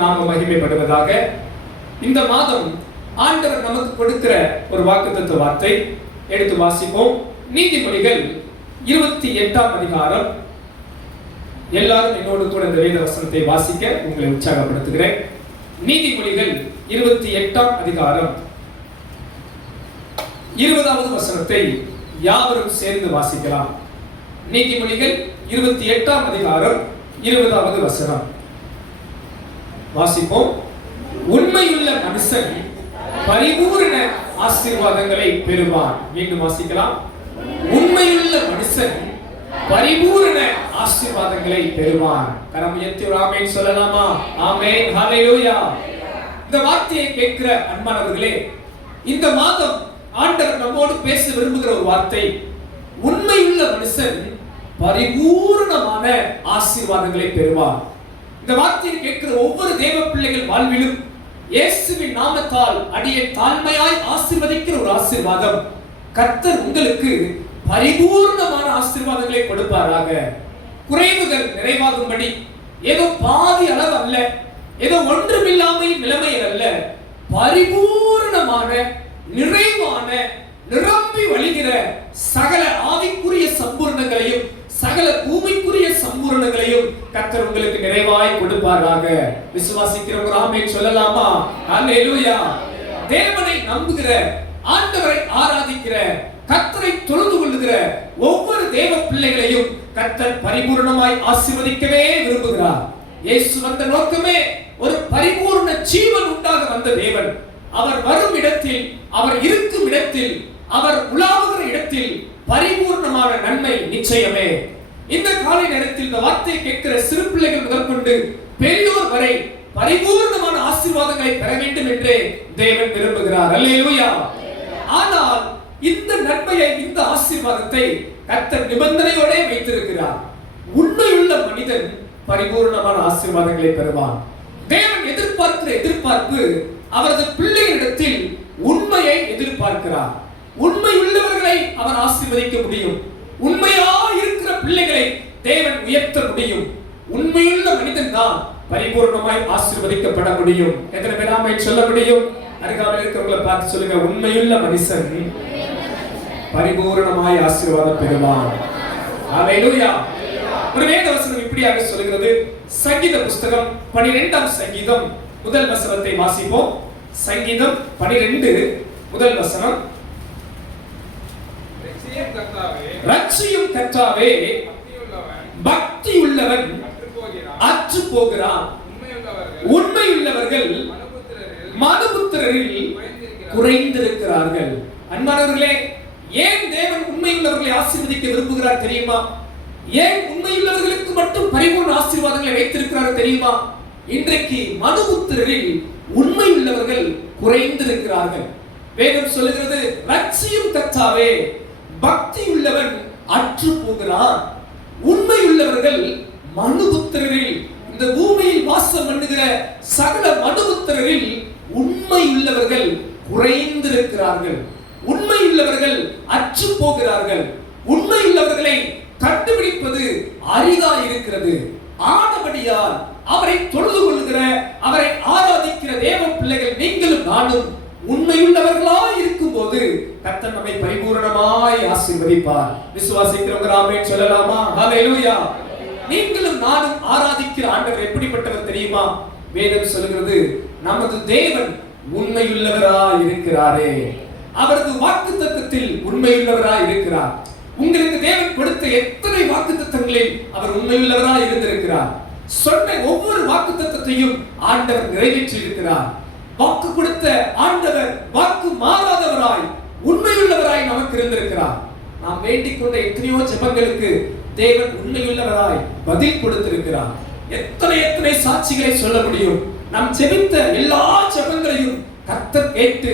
நாம மகிமைப்படுவதாக. இந்த மாதம் ஆண்டவர் நமக்கு கொடுக்கிற ஒரு வாக்குத்தத்த வார்த்தை எடுத்து வாசிப்போம். நீதிமொழிகள் 28ஆம் அதிகாரம். எல்லாரும் என்னோடு கூட இந்த வேத வசனத்தை வாசிக்க உங்களை உற்சாகப்படுத்துகிறேன். நீதிமொழிகள் 28ஆம் அதிகாரம் 20வது வசனத்தை யாவரும் சேர்ந்து வாசிக்கலாம். நீதிமொழிகள் 28ஆம் அதிகாரம் 20வது வசனம் வாசிப்போம். உண்மையுள்ள மனுஷன் பரிபூரண ஆசீர்வாதங்களை பெறுவான். மீண்டும் வாசிக்கலாம். உண்மையுள்ள மனுஷன் பரிபூரண ஆசீர்வாதங்களை பெறுவான். கரம் உயர்த்தி ஒரு ஆமென் சொல்லலாமா? ஆமென், ஹல்லேலூயா. இந்த வார்த்தையை கேட்கிற அன்பானவர்களே, இந்த மாதம் ஆண்டவர் நம்மோடு பேச விரும்புகிற ஒரு வார்த்தை, உண்மையுள்ள மனுஷன் பரிபூரணமான ஆசீர்வாதங்களை பெறுவான். இந்த வார்த்தையை கேட்கிற ஒவ்வொரு தேவ பிள்ளைகள் வாழ்விலும் இயேசுவின் நாமத்தால் அடியே தாழ்மையாய் ஆசீர்வதிக்கிற ஒரு ஆசீர்வாதம், கர்த்தர் உங்களுக்கு பரிபூர்ணமான ஆசீர்வாதங்களை கொடுப்பாராக. குறைவுகள் நிறைவாகும்படி ஏதோ பாதி அளவு அல்ல, ஏதோ ஒன்றுமில்லாமை நிலைமையில் அல்ல, பரிபூர்ணமான நிறைவான நிரம்பி வழிகிற சகல ஆவிக்குரிய சம்பூர்ணங்களையும் சகல பூமிக்குரிய சம்பூர்ணங்களையும் கர்த்தர் உங்களுக்கு நிறைவாய் கொடுப்பாராக. விசுவாசிக்கிறவங்க ஆமென் சொல்லலாமா? ஹல்லேலூயா. தேவனை நம்புகிற, ஆண்டவரை ஆராதிக்கிற, கர்த்தரை தொழுது கொள்ளுகிற ஒவ்வொரு தேவ பிள்ளைகளையும் கர்த்தர் பரிபூர்ணமாய் ஆசீர்வதிக்கவே விரும்புகிறார். இயேசு வந்த நோக்கமே ஒரு பரிபூர்ண ஜீவன் உண்டாக வந்த தேவன். அவர் வரும் இடத்தில், அவர் இருக்கும் இடத்தில், அவர் உலாவுகிற இடத்தில் பரிபூர்ணமான நன்மை நிச்சயமே. இந்த காலை நேரத்தில் இந்த வார்த்தையை கேட்கிற சிறு பிள்ளைகள் முதற்கொண்டு பெரியோர் வரை பரிபூர்ணமான ஆசீர்வாதங்களை பெற வேண்டும் என்று தேவன் விரும்புகிறார். அல்லேலூயா. ஆனால் இந்த நன்மையை, இந்த ஆசீர்வாதத்தை கர்த்தர் நிபந்தனையோட வைத்திருக்கிறார். உண்மையுள்ள மனிதன் பரிபூர்ணமான ஆசீர்வாதங்களை பெறுவான். தேவன் எதிர்பார்க்கிற எதிர்பார்ப்பு அவரது பிள்ளைகளிடத்தில் உண்மையை எதிர்பார்க்கிறார். உண்மையுள்ளவர்களை அவர் ஆசீர்வதிக்க முடியும். உண்மையா இருக்கிற பிள்ளைகளை தேவன் உயர்த்த முடியும். உண்மையுள்ள மனிதன் தான் பரிபூர்ணமாய் ஆசீர்வதிக்கப்பட முடியும். எத்தனை பேர் ஆமென் சொல்ல முடியும்? அருகாமையில் இருக்கிறவங்களை பார்த்து சொல்லுங்க, உண்மையுள்ள மனுஷன் பரிபூர்ணமாய் ஆசீர்வாதம் பெறுவான். ஹல்லேலூயா. ஒரு வேத வசனம் இப்படியாக சொல்கிறது. சங்கீத புஸ்தகம் 12ஆம் சங்கீதம் முதல் வசனத்தை வாசிப்போம். சங்கீதம் 12 முதல் வசனம். ரட்சியும் கர்த்தாவே, பக்தி உள்ளவன் அற்று போகிறான். உண்மையுள்ளவர்கள் மனுபுத்திரரில் குறைந்திருக்கிறார்கள். அன்பானவர்களே, ஏன் தேவன் உண்மையுள்ளவர்களை ஆசீர்வதிக்க விரும்புகிறார் தெரியுமா? ஏன் உண்மையுள்ளவர்களுக்கு மட்டும் பரிபூர்ண ஆசீர்வாதங்களை வைத்திருக்கிறார் தெரியுமா? இன்றைக்கு மனுபுத்திரரில் உண்மையுள்ளவர்கள் குறைந்திருக்கிறார்கள். வேதம் சொல்லுகிறது, ரட்சியும் கர்த்தாவே, பக்தி உள்ளவன் அற்று போகிறான். உண்மையுள்ளவர்கள் மனுபுத்திரரில், இந்த பூமியில் வாசம் பண்ணுகிற சகல மனுபுத்திரரில் உண்மையுள்ளவர்கள் குறைந்திருக்கிறார்கள். உண்மையுள்ளவர்கள் அற்று போகிறார்கள். உண்மையுள்ளவர்களை கண்டுபிடிப்பது அரிதா இருக்கிறது. ஆனபடியால் அவரை தொழுது கொள்கிற, அவரை ஆராதிக்கிற தேவ பிள்ளைகள் நீங்களும் நானும் உண்மையுள்ளவர்களாய் இருக்கும் போது கர்த்தர் நம்மை பரிபூரணமாய் ஆசீர்வதிப்பார். விசுவாசிக்கிறவங்க ஆமென் சொல்லலாமா? ஹல்லேலூயா. நீங்களும் நானும் ஆராதிக்கிற ஆண்டவர் எப்படிப்பட்டவர் தெரியுமா? வேதம் சொல்கிறது, நமது தேவன் உண்மையுள்ளவராய் இருக்கிறாரே. அவரது வாக்குத்தத்தத்தில் உண்மையுள்ளவராய் இருக்கிறார். உங்களுக்கு தேவன் கொடுத்த எத்தனை வாக்குத்தத்தங்களில் அவர் உண்மையுள்ளவராய் இருந்திருக்கிறார். சொன்ன ஒவ்வொரு வாக்குத்தத்தத்தையும் ஆண்டவர் நிறைவேற்றி இருக்கிறார். வாக்கு கொடுத்த ஆண்டவர் வாக்கு மாறாதவராய் உண்மையுள்ளவராய் நமக்கு இருந்திருக்கிறார். நாம் வேண்டிக் கொண்ட எத்தனையோ ஜெபங்களுக்கு தேவன் உண்மையுள்ளவராய் பதில் கொடுத்திருக்கிறார். எத்தனை சாட்சிகளை சொல்ல முடியும்? நாம் ஜெபித்த எல்லா ஜெபங்களையும் கர்த்தர் கேட்டு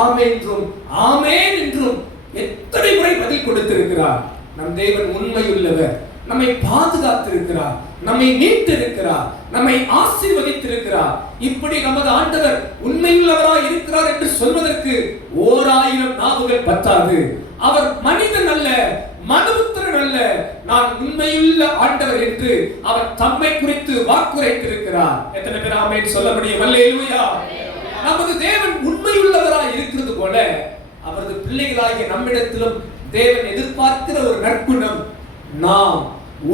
ஆமென் என்றும் ஆமென் என்றும் எத்தனை முறை பதில் கொடுத்திருக்கிறார். நம் தேவன் உண்மையுள்ளவர். நம்மை பாதுகாத்திருக்கிறார், நம்மை மீட்டிருக்கிறார், நம்மை ஆசீர்வதித்திருக்கிறார். இப்படி நமது ஆண்டவர் உண்மையுள்ளவராய் இருக்கிறார் என்று சொல்வதற்கு 1000 நாவுகள் பத்தாது. அவர் மனிதன் அல்ல, மனுபுத்திரன் அல்ல, நான் உண்மையுள்ள ஆண்டவர் என்று அவர் தம்மை குறித்து வாக்குரைத்திருக்கிறார். எத்தனை பேர் ஆமென் சொல்ல முடியும்? அல்லேலூயா. நமது தேவன் உண்மையுள்ளவராய் இருக்கிறது போல அவரது பிள்ளைகளாகிய நம்மிடத்திலும் தேவன் எதிர்பார்க்கிற ஒரு நற்குணம், நாம்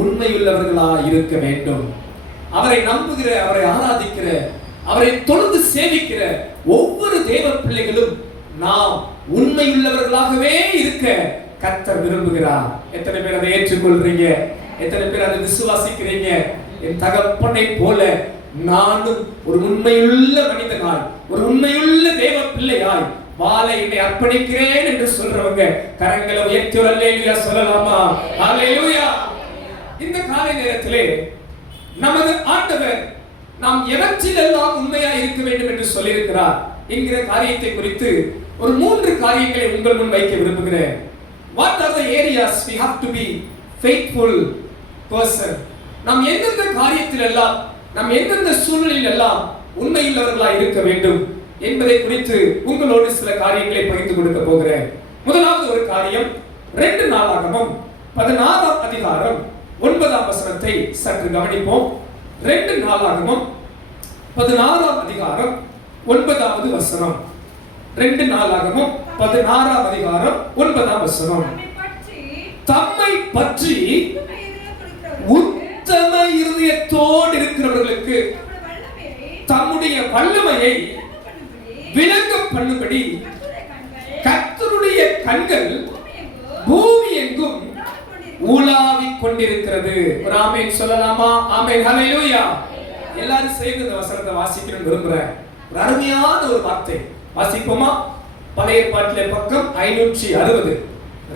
உண்மையுள்ளவர்களாய் இருக்க வேண்டும். அவரை நம்புகிற, அவரை ஆராதிக்கிற, அவரை தொழுது சேவிக்கிற ஒவ்வொரு தேவ பிள்ளைகளும் நாம் உண்மையுள்ளவர்களாகவே இருக்க கர்த்தர் விரும்புகிறார். எத்தனை பேர் அதை ஏற்றுக்கொள்றீங்க? எத்தனை பேர் அதை விசுவாசிக்கிறீங்க? என் தகப்பனை போல நானும் ஒரு உண்மையுள்ள மனிதனாய், ஒரு உண்மையுள்ள தேவ பிள்ளையாய் வாழ என்னை அர்ப்பணிக்கிறேன் என்று சொல்றவங்க கரங்களை உயர்த்தி அல்லேலூயா சொல்லலாமா? அல்லேலூயா. இந்த காலை நேரத்திலே நமது ஆண்டவர் நாம் எவற்றிலெல்லாம் உண்மையா இருக்க வேண்டும் என்று சொல்லியிருக்கிறார் என்கிற காரியத்தை குறித்து ஒரு 3 காரியங்களை உங்கள் முன் வைக்க விரும்புகிறேன். What are the areas we have to be faithful person? நாம் எந்தெந்த காரியத்தில் எல்லாம், நாம் எந்தெந்த சூழ்நிலையில் எல்லாம் உண்மையுள்ளவர்களாய் இருக்க வேண்டும் என்பதை குறித்து உங்களோடு சில காரியங்களை பகிர்ந்து கொடுக்க போகிறேன். முதலாவது ஒரு காரியம், 2 நாளாகமம் 16ஆம் அதிகாரம் 9ஆம் வசனத்தை சற்று கவனிப்போம். 2 நாளாகமம் 16ஆம் அதிகாரம் 9வது வசனம். 2 நாளாகமம் 16ஆம் அதிகாரம் 9ஆம் வசனம். தம்மை பற்றி உத்தம இருதயத்தோடு இருக்கிறவர்களுக்கு தம்முடைய வல்லமையை விளங்க பண்ணும்படி கர்த்தருடைய கண்கள் பூமி எங்கும் உலாவிக் கொண்டிருக்கிறது. ஒரு ஆமென் சொல்லலாமா? ஆமென். ஹல்லேலூயா. எல்லாரும் சேர்ந்து இந்த வசனத்தை வாசிக்கணும்னு விரும்புறேன். ஒரு அருமையான ஒரு வார்த்தை. வாசிப்போமா? பழைய ஏற்பாட்டிலே பக்கம் 560.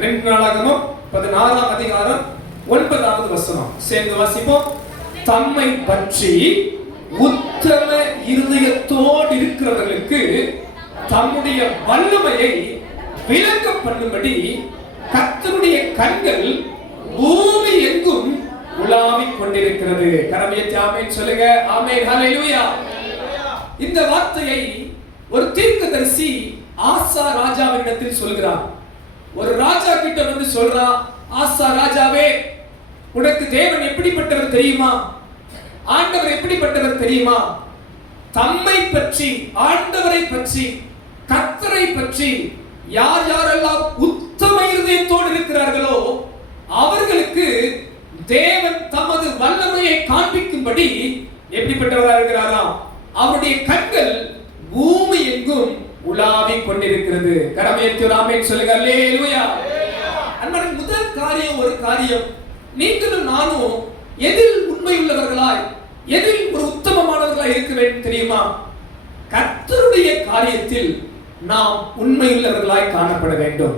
2 நாளாகமம் 16ஆம் அதிகாரம் 9வது வசனம். சேர்ந்து வாசிப்போம். தம்மை பற்றி உத்தம இருதயத்தோடு இருக்கிறவர்களுக்கு தம்முடைய வல்லமையை விளங்க பண்ணும்படி கர்த்தருடைய கண்கள் பூமி எங்கும் உலாவிக் கொண்டிருக்கிறது. கரமையத்தை ஆமென் சொல்லுங்க. ஆமென். ஹல்லேலூயா. இந்த வார்த்தையை ஒரு தீர்க்கதரிசி ஆசா ராஜாவினிடத்தில் சொல்கிறார். ஒரு ராஜா கிட்ட வந்து சொல்றா, ஆசா ராஜாவே, உனக்கு தேவன் எப்படிப்பட்டவர் தெரியுமா? ஆண்டவர் எப்படிப்பட்டவர் தெரியுமா? தம்மை பற்றி, ஆண்டவரை பற்றி, கர்த்தரை பற்றி யார் யாரெல்லாம் உத்தம இருதயத்தோடு இருக்கிறார்களோ அவர்களுக்கு தேவன் தமது வல்லமையை காண்பிக்கும்படி எப்படிப்பட்டவராக இருக்கிறாராம்? அவருடைய கண்கள் பூமி எங்கும் உலாவிக் கொண்டிருக்கிறது. கரமையத்தி ஆமென் சொல்லுங்க. அல்லேலூயா. அன்பான முதல் காரியம், ஒரு காரியம், நீங்களும் நானும் எதில் உண்மையுள்ளவர்களாய், எதில் ஒரு உத்தமமானவர்களாய் இருக்க வேண்டும் தெரியுமா? கர்த்தருடைய காரியத்தில் நாம் உண்மையுள்ளவர்களாய் காணப்பட வேண்டும்.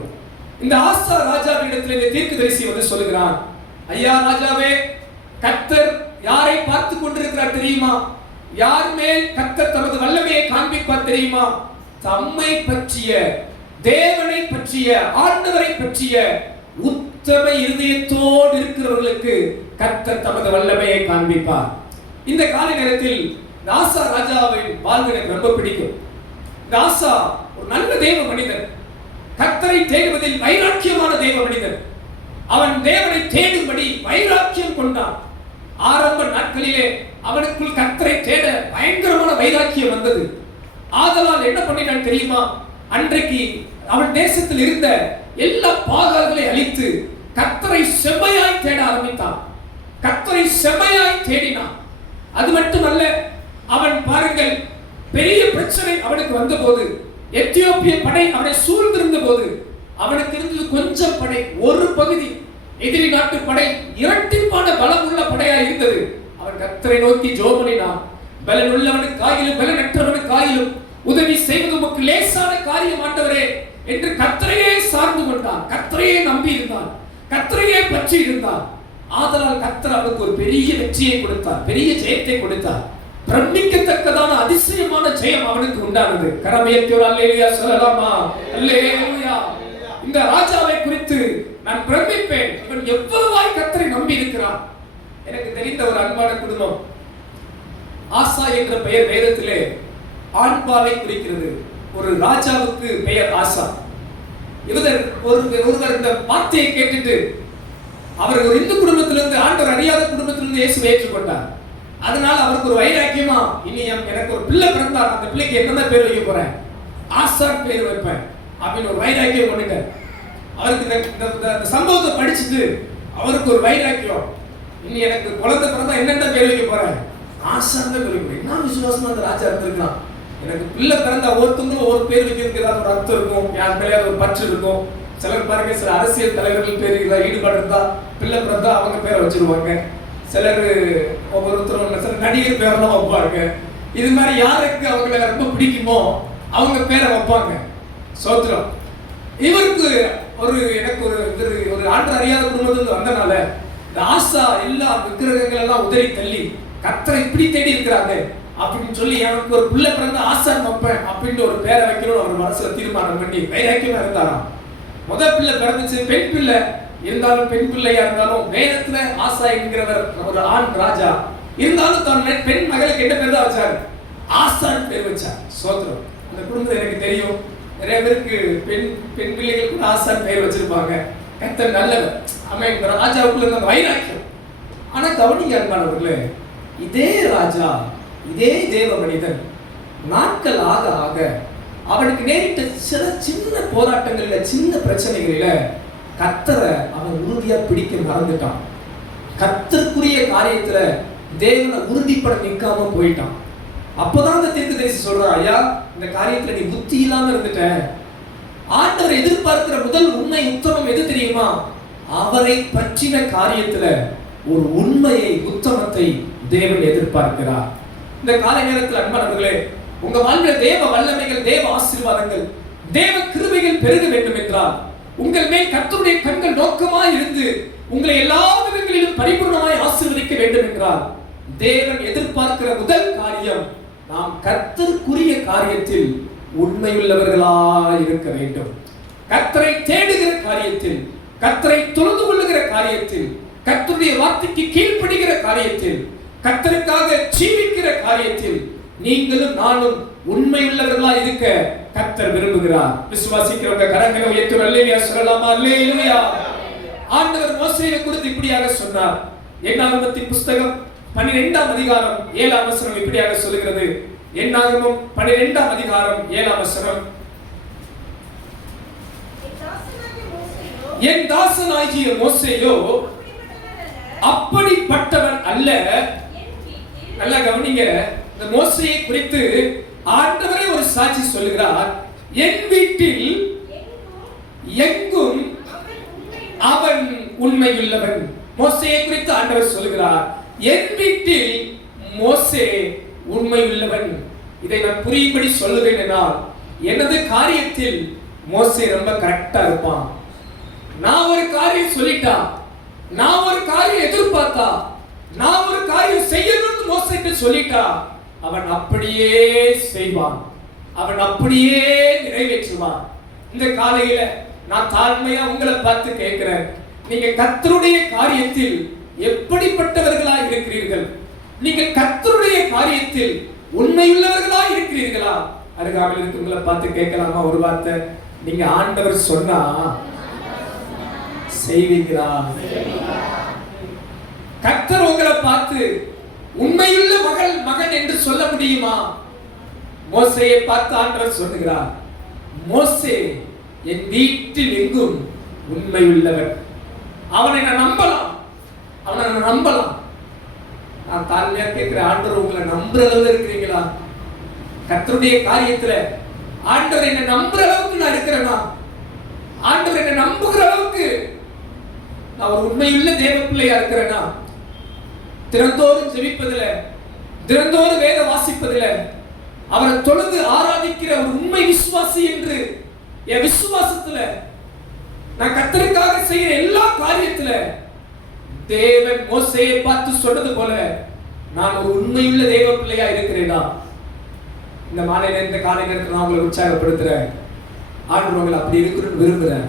இந்த ஆசா ராஜாவினிடத்தில் இந்த தீர்க்கதரிசி வந்து சொல்கிறான், ஐயா ராஜாவே, கர்த்தர் யாரை பார்த்து கொண்டிருக்கிறார் தெரியுமா? யார் மேல் கர்த்தர் தமது வல்லமையை காண்பிப்பார் தெரியுமா? தம்மை பற்றிய, தேவனை பற்றிய, ஆண்டவரை பற்றிய உத்தம இருதயத்தோடு இருக்கிறவர்களுக்கு கர்த்தர் தமது வல்லமையை காண்பிப்பார். இந்த கால நேரத்தில் ஆசா ராஜாவின் வாழ்வு எனக்கு ரொம்ப பிடிக்கும். ஆசா ஒரு நல்ல தேவ மனிதன், கர்த்தரை தேடுவதில் வைராக்கியமான தேவ மனிதன். அவன் தேவனை தேடும்படி வைராக்கியம் கொண்டான். ஆரம்ப நாட்களிலே அவனுக்குள் கர்த்தரை தேட பயங்கரமான வைராக்கியம் வந்தது. ஆதலால் என்ன பண்ணினான் தெரியுமா? அன்றைக்கு அவன் தேசத்தில் இருந்த எல்லா பாகால்களை அழித்து கர்த்தரை செம்மையாய் தேட ஆரம்பித்தான். கர்த்தரை செம்மையாய் தேடினான். அது மட்டுமல்ல, அவன் பாருங்கள், பெரிய பிரச்சனை அவனுக்கு வந்தபோது, எத்தியோப்பிய படை அவனை சூழ்ந்திருந்த போது, அவனுக்கு இருந்தது கொஞ்சம் படை, ஒரு பகுதி. எதிரி நாட்டு படை இரட்டிப்பான பலம் உள்ள படையா இருந்தது. அவன் கர்த்தரை நோக்கி ஜெபம் பண்ணினான். பலன் உள்ளவனுக்கு ஆயிலும் பலனற்றவனுக்கு ஆயிலும் உதவி செய்வது உமக்கு லேசான காரியம் ஆண்டவரே என்று கர்த்தரையே சார்ந்து கொண்டான். கர்த்தரையே நம்பி இருந்தான். கர்த்தரையே பற்றி இருந்தான். ஆதலால் கர்த்தர் அவனுக்கு ஒரு பெரிய வெற்றியை கொடுத்தார், பெரிய ஜெயத்தை கொடுத்தார். பிரமிக்கத்தக்கதான அதிசயமான ஜெயம் அவனுக்கு உண்டானது. கரமையத்தோர் அல்லேலூயா சொல்லலாமா? அல்லேலூயா. இந்த ராஜாவை குறித்து நான் பிரமிப்பேன். இவன் எவ்வளவாய் கர்த்தரை நம்பி இருக்கிறான். எனக்கு தெரிந்த ஒரு அன்பான குடும்பம், ஆசா என்ற பெயர் வேதத்திலே ஆண்பாலை குறிக்கிறது. ஒரு ராஜாவுக்கு பெயர் ஆசா. ஒருவர் இந்த வார்த்தையை கேட்டுட்டு அவர் ஒரு இந்து குடும்பத்திலிருந்து, ஆண்டவர் அறியாத குடும்பத்திலிருந்து இயேசுவை ஏற்றுக்கொண்டார். அதனால அவருக்கு ஒரு வைராக்கியமா, இனி எனக்கு ஒரு பிள்ளை பிறந்தா அந்த பிள்ளைக்கு என்னென்ன பேர் வைக்க போறேன், ஆசான் பேர் வைப்பேன் அப்படின்னு ஒரு வைராக்கியம் கொண்டுட்டார். அவருக்கு இந்த சம்பவத்தை படிச்சுட்டு அவருக்கு ஒரு வைராக்கியம், இனி எனக்கு குழந்தை பிறந்தா என்னென்ன பேர் வைக்க போறேன், ஆசான் தான் பேர் வைப்பேன். என்ன விசுவாசமா அந்த ராஜா இருந்திருக்கலாம். எனக்கு பிள்ளை பிறந்தா ஒருத்தவங்களும் ஒரு பேர் வைக்கிறதுக்கு ஏதாவது ஒரு அர்த்தம் இருக்கும், யார் மேலேயாவது ஒரு பற்று இருக்கும். சிலர் பாருங்க, சில அரசியல் தலைவர்கள் பேர் ஈடுபாடு இருந்தா பிள்ளை பிறந்தா அவங்க பேரை வச்சிருவாங்க. சிலர் ஒவ்வொருத்தரும் சில நடிகர் பேரெல்லாம் வைப்பாங்க. இது மாதிரி யாருக்கு அவங்களை ரொம்ப பிடிக்குமோ அவங்க பேரை வைப்பாங்க. சோத்திரம். இவருக்கு எனக்கு ஒரு ஆண்டு அறியாத குடும்பத்துல வந்தனால இந்த ஆசா எல்லா விக்கிரகங்கள் எல்லாம் உதறி தள்ளி கர்த்தரை இப்படி தேடி இருக்கிறாங்க அப்படின்னு சொல்லி எனக்கு ஒரு பிள்ளை பிறந்த ஆசான் வைப்பேன் அப்படின்னு ஒரு பேரை வைக்கணும் அவர் மனசுல தீர்மானம் பண்ணி வைராக்கியமா இருந்தாராம். முதல் பிள்ளை பிறந்துச்சு, பெண் பிள்ளை இருந்தாலும், பெண் பிள்ளையா இருந்தாலும் வேதத்துல ஆசா என்கிறவர் ஒரு ஆண் ராஜா இருந்தாலும் தான் பெண் மகளுக்கு என்ன பேர் தான் வச்சாரு, ஆசான் பேர் வச்சார். சோத்திரம். அந்த குடும்பத்தை எனக்கு தெரியும், நிறைய பேருக்கு பெண் பிள்ளைகள் கூட ஆசான் பெயர் வச்சிருப்பாங்க. கர்த்தர் நல்லவர். ஆமா, இந்த ராஜாவுக்குள்ள இருந்த வைராக்கியம். ஆனா கவனிங்க அன்பானவர்களே, இதே ராஜா, இதே தேவ மனிதன் நாட்கள் ஆக ஆக அவனுக்கு நேரிட்ட சில சின்ன போராட்டங்கள்ல, சின்ன பிரச்சனைகளில கர்த்தரை அவன் உறுதியா பிடிக்க மறந்துட்டான். கர்த்தருக்குரிய காரியத்துல தேவனை உறுதிப்பட நிற்காம போயிட்டான். அப்பதான் அந்த தீர்க்கதரிசி சொல்றான், ஐயா இந்த காரியத்துல நீ புத்தி இல்லாம இருந்துட்ட. ஆண்டவரை எதிர்பார்க்கிற முதல் உண்மை உத்தமம் எது தெரியுமா? அவரை பற்றின காரியத்துல ஒரு உண்மையை, உத்தமத்தை தேவன் எதிர்பார்க்கிறார். இந்த காலை நேரத்தில் அன்பானவர்களே, உங்க வாழ்வில் தேவ வல்லமைகள், தேவ ஆசீர்வாதங்கள், தேவ கிருபைகள் பெருக வேண்டும் என்றால் உங்கள் மேல் கர்த்தருடைய கண்கள் நோக்கமாய் இருந்து உங்களை எல்லா விதங்களிலும் பரிபூர்ணமாய் ஆசீர்வதிக்க வேண்டும் என்றால் தேவன் எதிர்பார்க்கிற முதல் காரியம், நாம் கர்த்தருக்குரிய காரியத்தில் உண்மையுள்ளவர்களாய் இருக்க வேண்டும். கர்த்தரை தேடுகிற காரியத்தில், கர்த்தரை தொழுது கொள்ளுகிற காரியத்தில், கர்த்தருடைய வார்த்தைக்கு கீழ்ப்படுகிற காரியத்தில், கர்த்தருக்காக ஜீவிக்கிற காரியத்தில் நீங்களும் நானும் உண்மையுள்ளவர்களாய் இருக்க கர்த்தர் விரும்புகிறார். விசுவாசிக்கிறவங்க கரங்களை உயர்த்தி அல்லேலூயா சொல்லலாமா? அல்லேலூயா. ஆண்டவர் மோசேயை குறித்து இப்படியாக சொன்னார். என்னாகமத்தின் புஸ்தகம் 12ஆம் அதிகாரம் 7ஆம் வசனம் இப்படியாக சொல்கிறது. என்னாகமம் 12ஆம் அதிகாரம் 7ஆம் வசனம், என் தாசனாகிய மோசேயோ அப்படிப்பட்டவன் அல்ல. நல்லா கவனிங்க, இந்த மோசேயை குறித்து ஆண்டவரே ஒரு சாட்சி சொல்லுகிறார். என் வீட்டில் எங்கும் அவன் உண்மையுள்ளவன். மோசேயை குறித்து ஆண்டவர் சொல்லுகிறார், என் வீட்டில் மோசே உண்மையுள்ளவன். இதை நான் புரியும்படி சொல்லுவேன் என்றால், எனது காரியத்தில் மோசே ரொம்ப கரெக்டா இருப்பான். நான் ஒரு காரியம் சொல்லிட்டா, நான் ஒரு காரியம் எதிர்பார்த்தா, நான் ஒரு காரியம் செய்யணும்னு மோசேக்கு சொல்லிட்டா, அவன் அப்படியே செய்வான், அவன் அப்படியே நிறைவேற்றுவான். இந்த காலையில நான் தாழ்மையா உங்களை பார்த்து கேட்கிறேன், நீங்க கர்த்தருடைய காரியத்தில் எப்படிப்பட்டவர்களா இருக்கிறீர்கள்? நீங்கள் கர்த்தருடைய காரியத்தில் உண்மையுள்ளவர்களா இருக்கிறீர்களா? அருகாமையில் இருக்கிறவங்களை பார்த்து கேட்கலாமா ஒரு வார்த்தை? நீங்க ஆண்டவர் சொன்னா செய்வீங்களா? கர்த்தர் உங்களை பார்த்து உண்மையுள்ள மகன் என்று சொல்ல முடியுமா? மோசேயை பார்த்து ஆண்டவர் சொல்லுகிறார், மோசே என் வீட்டில் எங்கும் உண்மையுள்ளவன். அவனை நான் நம்பலாம், அவனை நான் நம்பலாம். நான் தாழ்மையா கேட்கிற, ஆண்டவர் உங்களை நம்புற அளவுல இருக்கிறீங்களா? கர்த்தருடைய காரியத்துல ஆண்டவர் என்ன நம்புற அளவுக்கு நான் இருக்கிறேனா? ஆண்டவர் என்ன நம்புகிற அளவுக்கு நான் ஒரு உண்மையுள்ள தேவ பிள்ளையா இருக்கிறேனா? தினந்தோறும் ஜெபிப்பதில, தினந்தோறும் வேத வாசிப்பதில, அவரை தொழுது ஆராதிக்கிற ஒரு உண்மை விசுவாசி என்று என் விசுவாசத்துல, நான் கர்த்தருக்காக செய்கிற எல்லா காரியத்துல தேவன் மோசேயை பார்த்து சொன்னது போல நான் ஒரு உண்மையுள்ள தேவ பிள்ளையா இருக்கிறேனா? இந்த மாலையில, இந்த காலை நேரத்தில் நான் உங்களை உற்சாகப்படுத்துறேன். ஆண்டவர் உங்களை அப்படி இருக்கணும்னு விரும்புறேன்.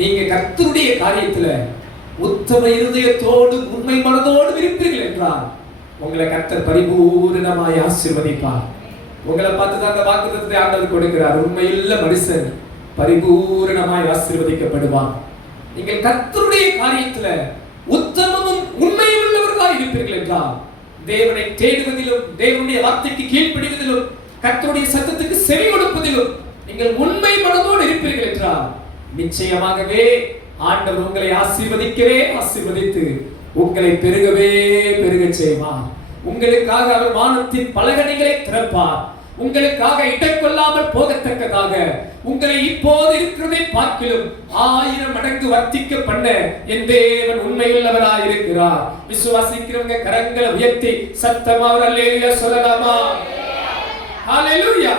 நீங்க கர்த்தருடைய காரியத்துல உத்தம இருதயத்தோடு உண்மை மனதோடு இருப்பீர்கள் என்றால் உங்களை கர்த்தர் பரிபூரணமாய் ஆசீர்வதிப்பார். உங்களை பார்த்து தான் அந்த வாக்குத்தத்தத்தை ஆண்டவர் கொடுக்கிறார். உண்மையுள்ள மனுஷன் பரிபூரணமாய் ஆசீர்வதிக்கப்படுவான். நீங்கள் கர்த்தருடைய காரியத்துல உத்தமமும் உண்மையும் உள்ளவர்களாய் இருப்பீர்கள் என்றால், தேவனை தேடுவதிலும் தேவனுடைய வார்த்தைக்கு கீழ்ப்படிவதிலும் கர்த்தருடைய சத்தத்துக்கு செவி கொடுப்பதிலும் நீங்கள் உண்மை மனதோடு இருப்பீர்கள் என்றால், நிச்சயமாகவே ஆண்டவர் உங்களை ஆசீர்வதித்து உங்களை பெருகவே பெருகச் செய்வார். உங்களுக்காக அவர் வானத்தின் பலகணிகளை திறப்பார். உங்களுக்காக இடம் கொள்ளாமல் போகத்தக்கதாக உங்களை இப்போது இருக்கிறதை பார்க்கிலும் 1000 மடங்கு வர்த்திக்க பண்ண என் தேவன் உண்மையுள்ளவராய் இருக்கிறார். விசுவாசிக்கிறவங்க கரங்களை உயர்த்தி சத்தமா ஒரு அல்லேலூயா சொல்லலாமா? ஹalleluya.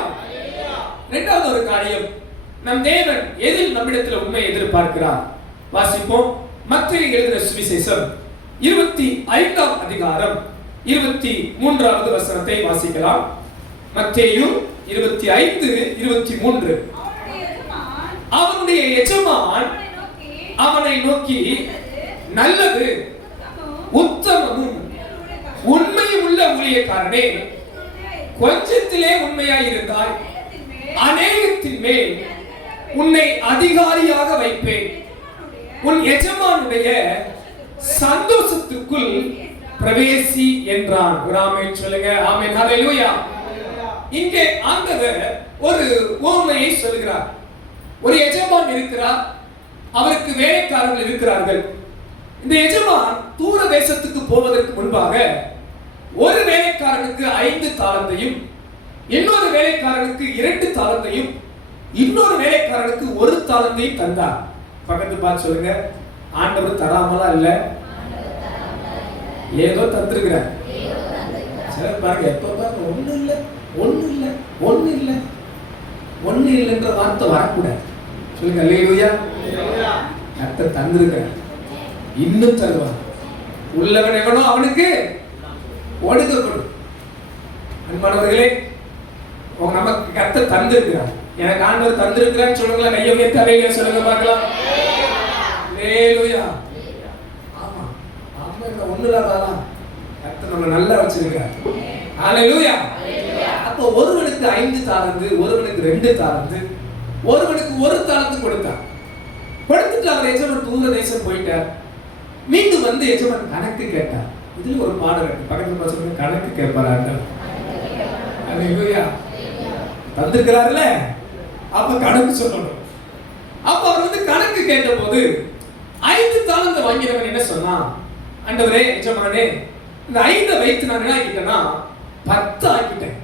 இரண்டாவது ஒரு காரியம், நம் தேவன் எதில் நம்மிடத்தில் உண்மை எதிர்பார்க்கிறார்? வாசிப்போம். மத்தேயு எழுதின சுவிசேஷம் 25ஆம் அதிகாரம் 23வது வசனத்தை வாசிக்கலாம். மத்தேயு 25:23. அவனுடைய எஜமான் அவனை நோக்கி, நல்லது உத்தமமும் உண்மையும் உள்ள ஊழியக்காரனே, கொஞ்சத்திலே உண்மையாய் இருந்தாய், அநேகத்தின் மேல் உன்னை அதிகாரியாக வைப்பேன். உன் எஜமானுடைய சந்தோஷத்துக்குள் பிரவேசி என்றான். ஆமென் சொல்லுங்க. ஆமென். ஹalleluya. இங்கே ஆண்டவர் ஒரு உவமையை சொல்கிறார். ஒரு எஜமான் இருக்கிறார், அவருக்கு வேலைக்காரர்கள் இருக்கிறார்கள். இந்த எஜமான் தூர தேசத்துக்கு போவதற்கு முன்பாக ஒரு வேலைக்காரனுக்கு 5 தாலந்தையும், இன்னொரு வேலைக்காரனுக்கு 2 தாலந்தையும், இன்னொரு வேலைக்காரனுக்கு 1 தாலந்தையும் தந்தார். பக்கத்து பார்த்து சொல்லுங்க, ஆண்டவர் தராமலா இல்ல, ஏதோ தந்திருக்கிறார். சிலர் பாருங்க, எப்ப பாருங்க ஒண்ணு இல்லைன்ற வார்த்தை வரக்கூடாது. சொல்லுங்க அல்லேலூயா. கர்த்தர் தந்திருக்கிறார், இன்னும் தருவார். உள்ளவன் எவனோ அவனுக்கு ஒடுக்கப்படும். அன்பானவர்களே, நமக்கு கர்த்தர் தந்திருக்கிறார். எனக்கு ஆண்டவர் தந்திருக்கிறான்னு சொல்லுங்களா? கையை உயர்த்தி அல்லேலூயா சொல்லுங்க பார்க்கலாம். அல்லேலூயா. ஆமா ஆமா, இந்த ஒண்ணுலதானா கர்த்தர் நம்மளை நல்லா வச்சிருக்கிறார். அல்லேலூயா. அப்போ ஒருவனுக்கு 5 தாலந்து, ஒருவனுக்கு 2 தாலந்து, ஒருவனுக்கு 1 தாலந்து கொடுத்தார். கொடுத்துட்டு அவர் எஜமான் தூர தேசம் போயிட்டார். மீண்டும் வந்து எஜமான் கணக்கு கேட்டார். இதுல ஒரு பாடம் இருக்கு, பக்கத்துல பசங்க கணக்கு கேட்பாரு. அல்லேலூயா. தந்திருக்கிறாருல, அப்ப கணக்கு சொல்லணும். அப்ப அவர் வந்து கணக்கு கேட்ட போது 5 தாலந்து வாங்கினவன் என்ன சொன்னா, ஆண்டவரே எஜமானே, இந்த 5 வைத்து நான் என்ன ஆக்கிட்டேன்னா 10 ஆக்கிட்டேன்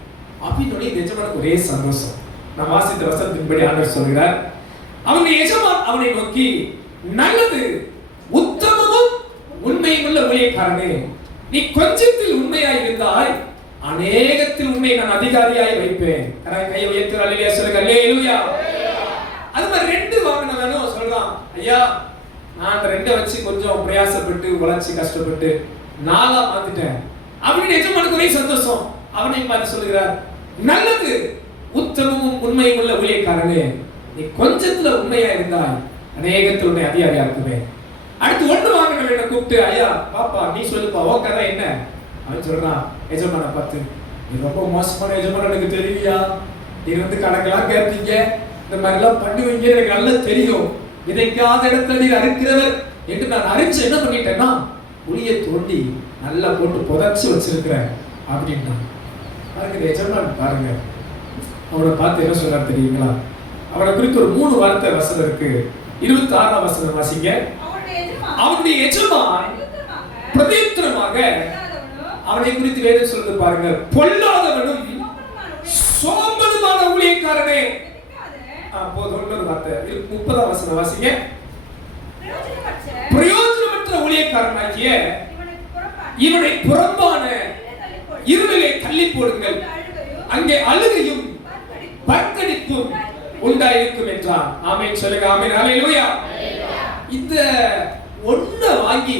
அப்படின்னு எஜமானுக்கு ஒரே சந்தோஷம். நான் வாசித்த வசனத்தின்படி ஆண்டவர் சொல்கிறார், அவனுடைய எஜமான் அவனை நோக்கி, நல்லது உத்தமமும் உண்மையும் உள்ள ஊழியக்காரனே, நீ கொஞ்சத்தில் உண்மையாய் இருந்தாய், அநேகத்தில் உன்னை நான் அதிகாரியாய் வைப்பேன். கையை உயர்த்தி அல்லேலூயா சொல்லுங்க. அல்லேலூயா. அது மாதிரி 2 வாங்கினவனும் சொல்றான், ஐயா நான் அந்த 2 வச்சு கொஞ்சம் பிரயாசப்பட்டு உழைச்சி கஷ்டப்பட்டு 4ஆ மாத்திட்டேன் அப்படின்னு எஜமானுக்கு ஒரே சந்தோஷம். அவனையும் பார்த்து சொல்லுகிறார், நல்லது உத்தமமும் உண்மையும் உள்ள ஊழியக்காரனே, நீ கொஞ்சத்துல உண்மையா இருந்தால் அநேகத்தில் உன்னை அதிகாரியாக்குவேன். அடுத்து 1 வாங்கினவனை கூப்பிட்டு, ஐயா பாப்பா நீ சொல்லுப்பா, ஓ கதை என்ன அவன் சொல்றான். எஜமான பார்த்து, நீ ரொம்ப மோசமான எஜமான எனக்கு தெரியா, நீ வந்து கணக்கெல்லாம் கேட்பீங்க, இந்த மாதிரி எல்லாம் பண்ணுவீங்க, எனக்கு நல்லா தெரியும். விதைக்காத இடத்துல நீர் அறுக்கிறவர் என்று நான் அரிச்சு என்ன பண்ணிட்டேன்னா உளியை தோண்டி நல்லா போட்டு புதைச்சு வச்சிருக்கிறேன் அப்படின்னா. பாருங்க எஜமான் பாருங்க, அவனை பார்த்து என்ன சொல்றாரு தெரியுங்களா? அவனை குறித்து ஒரு 3 வார்த்தை வசனம் இருக்கு. 26ஆம் வசனம் வாசிங்க. அவனுடைய எஜமான் பிரதியுத்தரமாக அவனை குறித்து வேதம் சொல்லுது பாருங்க, பொல்லாதவனும் சோம்பலுமான ஊழியக்காரனே. போதும், இன்னொரு வார்த்தை 30ஆம் வசனம் வாசிங்க. பிரயோஜனமற்ற ஊழியக்காரனாகிய இவனை புறம்பான இருளிலே தள்ளி போடுங்கள், அங்கே அழுகையும் பற்கடிப்பும் உண்டாயிருக்கும் என்றார். ஆமென் சொல்லுங்க. ஆமென். அல்லேலூயா. இந்த 1 வாங்கி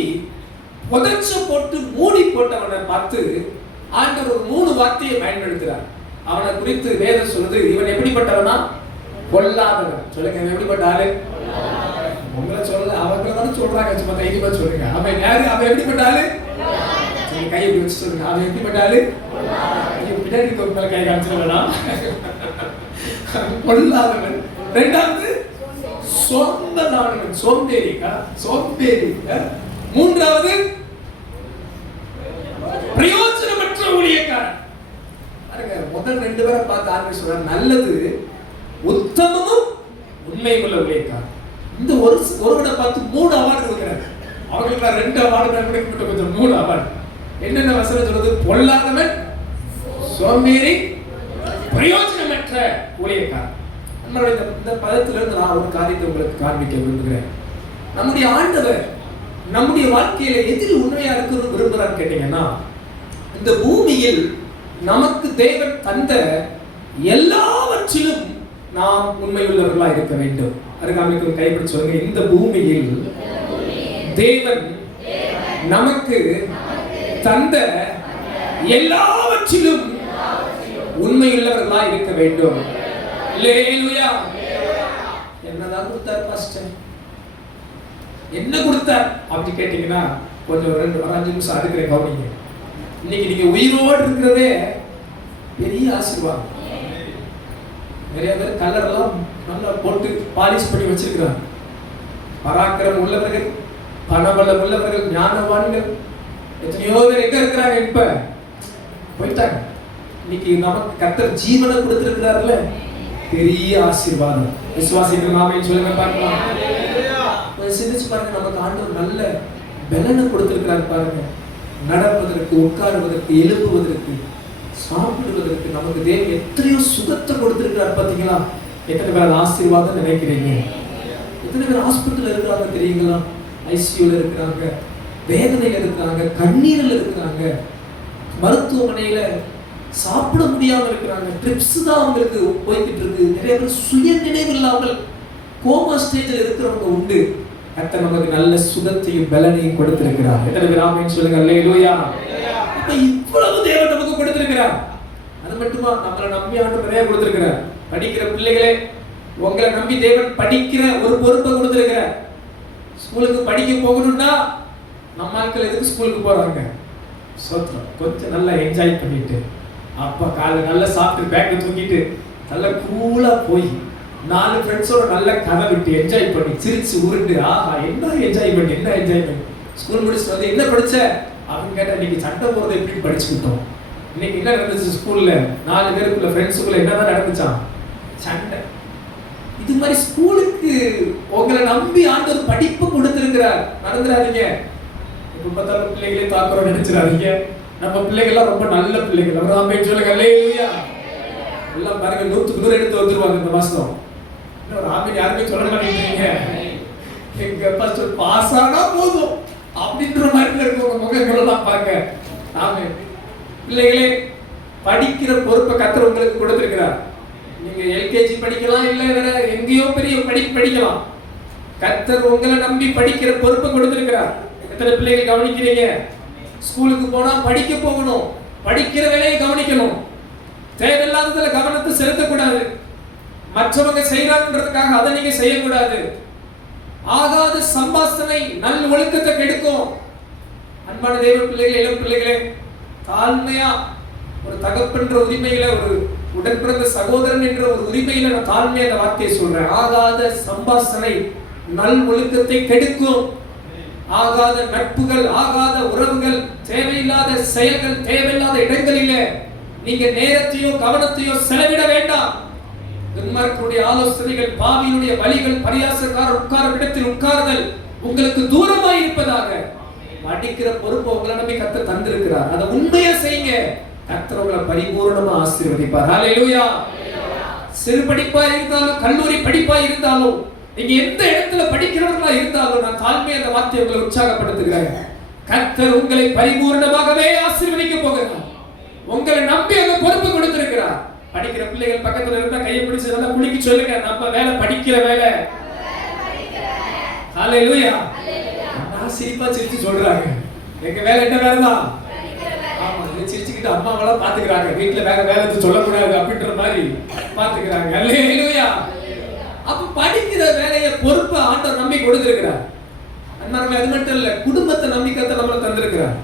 புதைச்ச போட்டு மூடி போட்டவனை பார்த்து ஆண்டவர் 3 வார்த்தையை பயன்படுத்துறார். அவனை குறித்து வேதம் சொல்லுது, இவன் எப்படிப்பட்டவனா? பொல்லாதவன். சொல்லுங்க, எப்படிப்பட்ட ஆளு? உங்களை சொல்ல அவங்க தானே சொல்றாங்க, சும்மா தைரியமா சொல்லுங்க. அவன் யாரு? அவன் எப்படிப்பட்ட ஆளு? கையை பிடிச்சு சொல்லுங்க, அவன் எப்படிப்பட்ட ஆளு? பின்னாடி உங்களை கை காமிச்சிருக்கா? பொல்லாதவன். 2வது சோம்பலானவன், சோம்பேறி. மூன்றாவது பிரயோஜனமற்ற ஊழியக்காரன். பாருங்க, முதல் 2 பேரை பார்த்து ஆரம்பி சொல்றாரு, நல்லது உத்தமமும் உண்மை உள்ள ஊழியக்காரன். இந்த ஒருவனை பார்த்து 3 அவார்டு கொடுக்கிறார். அவங்களுக்கு 2 அவார்டு தான் கொடுக்கப்பட்ட, கொஞ்சம் 3 அவார்டு. என்னென்ன வசனம் சொல்றது? பொல்லாதவன், சோம்பேறி, பிரயோஜனமற்ற ஊழியக்காரன். இந்த பதத்திலிருந்து நான் ஒரு காரியத்தை உங்களுக்கு காண்பிக்க விரும்புகிறேன். நம்முடைய ஆண்டவர் நம்முடைய வாழ்க்கையில எதில் உண்மையா இருக்கிறது விரும்புறான்னு கேட்டீங்கன்னா, இந்த பூமியில் நமக்கு தேவன் தந்த எல்லாவற்றிலும் நாம் உண்மையுள்ளவர்களா இருக்க வேண்டும். அருகாமைக்கு கைப்பிடி சொல்லுங்க, இந்த பூமியில் தேவன் நமக்கு தந்த எல்லாவற்றிலும் உண்மையுள்ளவர்களா இருக்க வேண்டும். அல்லேலூயா. என்னதான் கொடுத்தார் பாஸ்டர், என்ன கொடுத்தார் அப்படி கேட்டீங்கன்னா, கொஞ்சம் 2-5 நிமிஷம் அதுக்கு கவனிங்க. இன்னைக்கு நீங்க உயிரோடு இருக்கிறதே பெரிய ஆசீர்வாதம். நிறைய பேர் கலர் எல்லாம் நல்லா போட்டு பாலிஷ் பண்ணி வச்சிருக்கிறாங்க. பராக்கிரம் உள்ளவர்கள், பணபலம் உள்ளவர்கள், ஞானவான்கள் எத்தனையோ பேர் எங்க இருக்கிறாங்க? இப்ப போயிட்டாங்க. இன்னைக்கு நமக்கு கர்த்தர் ஜீவனை கொடுத்திருக்கிறார்ல, பெரிய ஆசீர்வாதம். விசுவாசிகள் ஆமென் சொல்லுங்க பார்க்கலாம். சிந்திச்சு பாருங்க, நமக்கு ஆண்டவர் நல்ல பலனை கொடுத்திருக்கிறார் பாருங்க. நடப்பதற்கு, உட்காருவதற்கு, எழுப்புவதற்கு, சாப்பிடுவதற்கு நமக்கு தேவன் எத்தனையோ சுகத்தை கொடுத்திருக்கிறார் பாத்தீங்களா? எத்தனை பேர் ஆசீர்வாதம் நினைக்கிறீங்க? எத்தனை பேர் ஹாஸ்பிட்டல் இருக்கிறாங்க தெரியுங்களா? ஐசியூல இருக்கிறாங்க, வேதனையில இருக்கிறாங்க, கண்ணீரில் இருக்கிறாங்க, மருத்துவமனையில சாப்பிட முடியாம இருக்கிறாங்க, ட்ரிப்ஸ் தான் அவங்களுக்கு போய்கிட்டு இருக்கு. நிறைய பேர் சுய நினைவு இல்லாமல் கோமா ஸ்டேஜில் இருக்கிறவங்க உண்டு. கர்த்தர் நமக்கு நல்ல சுகத்தையும் பலனையும் கொடுத்திருக்கிறார். எத்தனை பேர் ஆமென் சொல்லுங்க? அல்லேலூயா. இப்ப இவ்வளவு தேவன் நமக்கு கொடுத்திருக்கிறார். அது மட்டுமா, நம்மளை நம்பி ஆண்டவர் நிறைய கொடுத்திருக்கிறார். படிக்கிற பிள்ளைகளே, உங்களை நம்பி தேவன் படிக்கிற ஒரு பொறுப்பை கொடுத்திருக்கிறார். ஸ்கூலுக்கு படிக்க போகணும்னா நம்ம ஆட்கள் எதுக்கு ஸ்கூலுக்கு போறாங்க? சோத்திரம், கொஞ்சம் நல்லா என்ஜாய் பண்ணிட்டு, அப்பா காலை நல்லா சாப்பிட்டு பேக்கை தூக்கிட்டு நல்லா கூலா போய் 4 ஃப்ரெண்ட்ஸோட நல்ல கதை விட்டு என்ஜாய் பண்ணி சிரிச்சு உருண்டு, ஆஹா என்ன என்ஜாய்மெண்ட். ஸ்கூல் முடிச்சுட்டு வந்து என்ன படிச்ச அப்படின்னு கேட்டா, இன்னைக்கு சண்டை போறதை எப்படி படிச்சுக்கிட்டோம். இன்னைக்கு என்ன நடந்துச்சு ஸ்கூல்ல? 4 பேருக்குள்ள ஃப்ரெண்ட்ஸுக்குள்ள என்னதான் நடந்துச்சான்? சண்டை. இது மாதிரி ஸ்கூலுக்கு உங்களை நம்பி ஆண்டவர் படிப்பு கொடுத்திருக்கிறார். நடந்துடாதீங்க. இப்ப பார்த்தாலும் பிள்ளைகளே தாக்குறோம் நினைச்சிடாதீங்க. நம்ம பிள்ளைகள்லாம் ரொம்ப நல்ல பிள்ளைகள். அவர் ஆமென் சொல்லுங்க. அல்லேலூயா. எல்லாம் பாருங்க 100க்கு 100 எடுத்து வந்துருவாங்க இந்த மாசம். இன்னொரு ஆமென் யாருமே சொல்ல மாட்டேங்கிறீங்க. எங்க பாஸ்டர் பாஸ் ஆனா போதும் அப்படின்ற மாதிரி இருக்கவங்க முகங்களெல்லாம் பார்க்க. ஆமென். பிள்ளைகளே, படிக்கிற பொறுப்பை கர்த்தர் உங்களுக்கு கொடுத்திருக்கிறார். நீங்க எல்கேஜி படிக்கலாம், இல்ல வேற எங்கேயோ பெரிய படிக்கலாம். கர்த்தர் உங்களை நம்பி படிக்கிற பொறுப்பை கொடுத்திருக்கிறார். எத்தனை பிள்ளைகள் கவனிக்கிறீங்க? ஸ்கூலுக்கு போனா படிக்க போகணும், படிக்கிற வேலையை கவனிக்கணும். தேவையில்லாததுல கவனத்தை செலுத்தக்கூடாது. மற்றவங்க செய்யறாங்கன்றதுக்காக அதை நீங்க செய்யக்கூடாது. ஆகாத சம்பாஷணை நல் ஒழுக்கத்தை கெடுக்கும். அன்பான தேவ பிள்ளைகளே, இளம் பிள்ளைகளே, தாழ்மையா ஒரு தகப்பன்ற உரிமையில, ஒரு உடன்பிறந்த சகோதரன் என்ற ஒரு உரிமையில நான் தாழ்மையா அந்த வார்த்தையை சொல்றேன். ஆகாத சம்பாஷணை நல் ஒழுக்கத்தை கெடுக்கும். ஆகாத நட்புகள், ஆகாத உறவுகள், தேவையில்லாத செயல்கள், தேவையில்லாத இடங்களிலே நீங்க நேரத்தையோ கவனத்தையோ செலவிட வேண்டாம். துன்மார்க்கருடைய ஆலோசனைகள், பாவியினுடைய வழிகள், பரியாசக்காரர் உட்காரும் இடத்தில் உட்கார்தல் உங்களுக்கு தூரமாய் இருப்பதாக. படிக்கிற பொறுப்பு உங்களை நம்பி கர்த்தர் தந்திருக்கிறார். அதை உண்மையா செய்யுங்க. கர்த்தர் உங்களை பரிபூர்ணமா ஆசீர்வதிப்பார். ஹல்லேலூயா. சிறு படிப்பா இருந்தாலும், கல்லூரி படிப்பா இருந்தாலும், நீங்க எந்த இடத்துல படிக்கிறவர்களா இருந்தாலும், நான் தாழ்மையா அந்த வார்த்தையை உங்களை உற்சாகப்படுத்துகிறேன். கர்த்தர் உங்களை பரிபூர்ணமாகவே ஆசீர்வதிக்க போகிறார். உங்களை நம்பி அந்த பொறுப்பு கொடுத்திருக்கிறார். படிக்கிற பிள்ளைகள் பக்கத்துல இருந்தா கையை பிடிச்சு நல்லா குளிக்க சொல்லுங்க. நம்ம வேலை படிக்கிற வேலை. ஹல்லேலூயா. நான் சிரிப்பா சிரிச்சு சொல்றாங்க, எங்க வேலை என்ன வேலை தான்? ஆமா, சிரிச்சுக்கிட்டு அம்மாவெல்லாம் பாத்துக்கிறாங்க. வீட்டுல வேற வேலை சொல்லக்கூடாது அப்படின்ற மாதிரி பாத்துக்கிறாங்க. ஹல்லேலூயா. அப்ப படிக்கிற வேலையை பொறுப்பை ஆண்டவர் நம்பி கொடுத்திருக்கிறார். அன்பானவர்களே, அது மட்டும் இல்ல, குடும்பத்தை நம்பி கர்த்தர் நம்மள தந்திருக்கிறார்.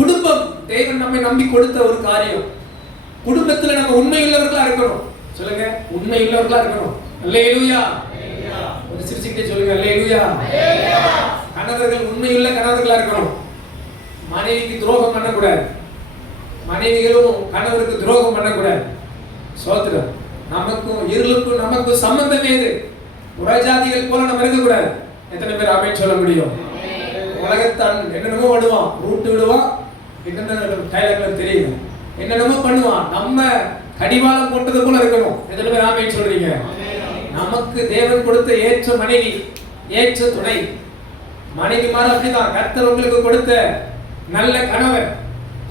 குடும்பம் தேவன் நம்மை நம்பி கொடுத்த ஒரு காரியம். குடும்பத்துல நம்ம உண்மையுள்ளவர்களா இருக்கணும். சொல்லுங்க, உண்மையுள்ளவர்களா இருக்கணும். அல்லேலூயா. ஒரு சிரிச்சுக்கிட்டே சொல்லுங்க அல்லேலூயா. கணவர்கள் உண்மையுள்ள கணவர்களா இருக்கணும். மனைவிக்கு துரோகம் பண்ணக்கூடாது. மனைவிகளும் கணவருக்கு துரோகம் பண்ணக்கூடாது. சோத்திரம். நமக்கும் இருளுக்கும் நமக்கும் சம்பந்தம் ஏது? புறஜாதிகள் போல நம்ம இருக்கக்கூடாது. எத்தனை பேர் ஆமென் சொல்ல முடியும்? உலகத்தான் என்னென்னமோ விடுவான், ரூட் விடுவான், என்னென்ன டைலாக்ல தெரியும், என்னென்னமோ பண்ணுவான். நம்ம கடிவாளம் போட்டது போல இருக்கணும். எத்தனை பேர் ஆமென் சொல்றீங்க? நமக்கு தேவன் கொடுத்த ஏற்ற மனைவி, ஏற்ற துணை. மனைவிமார் அப்படிதான். கர்த்தர் உங்களுக்கு கொடுத்த நல்ல கணவர்,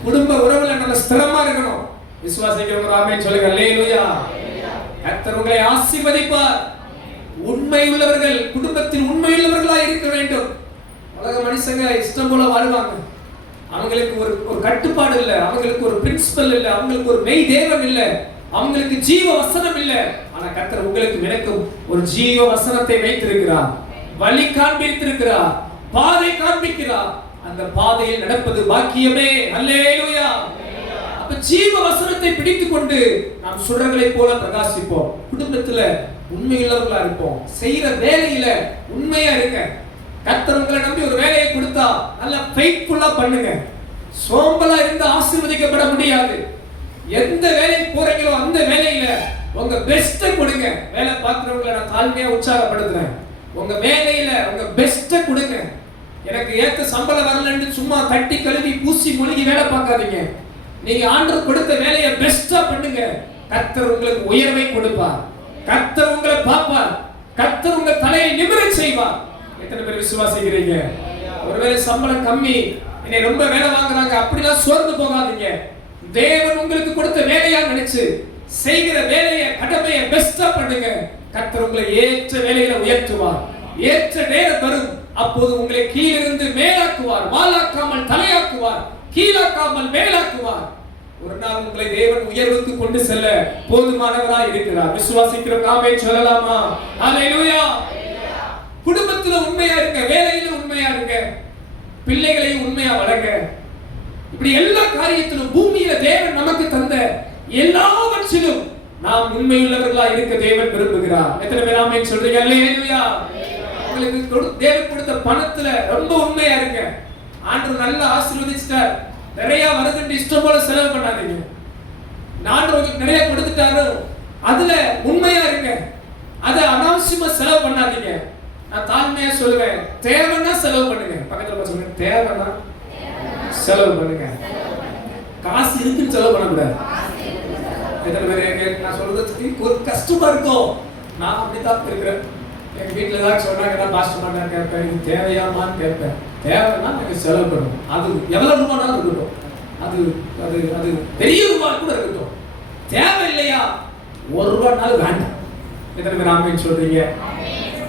குடும்ப உறவுல நல்ல ஸ்திரமா இருக்கணும். விசுவாசிக்கிறவங்க ஆமென் சொல்லுங்க அல்லேலூயா. கர்த்தர் உங்களை ஆசீர்வதிப்பார். உண்மை உள்ளவர்கள் குடும்பத்தில் உண்மை உள்ளவர்களா இருக்க வேண்டும். உலக மனுஷங்க இஷ்டம் போல வாழ்வாங்க. அவங்களுக்கு ஒரு கட்டுப்பாடு இல்ல, அவங்களுக்கு ஒரு பிரின்சிபல் இல்ல, அவங்களுக்கு ஒரு மெய் தேவன் இல்ல, அவங்களுக்கு ஜீவ வசனம் இல்ல. ஆனா கர்த்தர் உங்களுக்கு எனக்கும் ஒரு ஜீவ வசனத்தை வைத்திருக்கிறார். வழி காண்பித்திருக்கிறார், பாதை காண்பிக்கிறார். அந்த பாதையில் நடப்பது பாக்கியமே. அல்லேலூயா. அப்ப ஜீவ வசனத்தை பிடித்துக் கொண்டு நாம் சுடர்களை போல பிரகாசிப்போம். குடும்பத்துல உண்மையுள்ளவர்களா இருப்போம். செய்யற வேலையில உண்மையா இருக்க. கர்த்தர் உங்களை நம்பி ஒரு வேலையை கொடுத்தா நல்ல ஃபெய்த்ஃபுல்லா பண்ணுங்க. சோம்பலா இருந்து ஆசீர்வதிக்கப்பட முடியாது. எந்த வேலைக்கு போறீங்களோ அந்த வேலையில உங்க பெஸ்ட கொடுங்க. வேலை பார்க்கிறவங்களை நான் தாழ்மையா உற்சாகப்படுத்துறேன். உங்க வேலையில உங்க பெஸ்ட கொடுங்க. எனக்கு ஏத்த சம்பளம் வரலன்னு சும்மா தட்டி கழுவி பூசி மொழிகி வேலை பார்க்காதீங்க. நீங்க ஆண்டவர் கொடுத்த வேலையை பெஸ்டா பண்ணுங்க. கர்த்தர் உங்களுக்கு உயர்வை கொடுப்பார். கர்த்தர் உங்களை பார்ப்பார். கர்த்தர் உங்க தலையை நிமிரச் செய்வார். எத்தனை பேர் விசுவாசிக்கிறீங்க? ஒருவேளை சம்பளம் கம்மி, என்னை ரொம்ப வேலை வாங்குறாங்க, அப்படிலாம் சோர்ந்து போகாதீங்க. தேவன் உங்களுக்கு கொடுத்த வேலையா நினைச்சு செய்கிற வேலையை, கடமையை பெஸ்டா பண்ணுங்க. கர்த்தர் உங்களை ஏற்ற வேலையில உயர்த்துவார். ஏற்ற நேரம் வரும், அப்போது உங்களை கீழிருந்து மேலாக்குவார். வாலாக்காமல் தலையாக்குவார், கீழாக்காமல் மேலாக்குவார். ஒரு நாள் உங்களை தேவன் உயர்வுக்கு கொண்டு செல்ல போதுமானவராய் இருக்கிறார். விசுவாசிக்கிறவங்க ஆமென் சொல்லலாமா? அல்லேலூயா. குடும்பத்துல உண்மையா இருங்க, வேலையில உண்மையா இருங்க, பிள்ளைகளையும் உண்மையா வளங்க. இப்படி எல்லா காரியத்திலும் பூமியில தேவன் நமக்கு தந்த எல்லாவற்றிலும் நாம் உண்மையுள்ளவர்களா இருக்க தேவன் விரும்புகிறார். எத்தனை பேர் ஆமென் சொல்றீங்க? அல்லேலூயா. உங்களுக்கு தேவன் கொடுத்த பணத்துல ரொம்ப உண்மையா இருங்க. ஆண்டவர் நல்லா ஆசீர்வதிச்சிட்டார், நிறைய வருதுன்னு இஷ்டம் போல செலவு பண்ணாதீங்க. ஆண்டவர் உங்களுக்கு நிறைய கொடுத்துட்டாரு, அதுல உண்மையா இருங்க. அதை அனாவசியமா செலவு பண்ணாதீங்க. நான் தாழ்மையா சொல்லுவேன், தேவைன்னா செலவு பண்ணுங்க. பக்கத்துல சொல்லுங்க, தேவைன்னா செலவு பண்ணுங்க. காசு இருக்குன்னு செலவு பண்ணக்கூடாது. எத்தனை பேர் நான் சொல்றது ஒரு கஷ்டமா இருக்கும்? நான் அப்படித்தான் இருக்கிறேன். எங்க வீட்டுல ஏதாவது சொன்னாங்கன்னா பாஸ்டர் பண்ண கேட்பேன், இது தேவையாமான்னு கேட்பேன். தேவைன்னா எனக்கு செலவு பண்ணணும். அது எவ்வளவு ரூபானாலும் இருக்கட்டும், அது அது அது பெரிய ரூபாய் கூட இருக்கட்டும். தேவை இல்லையா, ஒரு ரூபானாலும் வேண்டாம். எத்தனை பேர் ஆமென் சொல்றீங்க?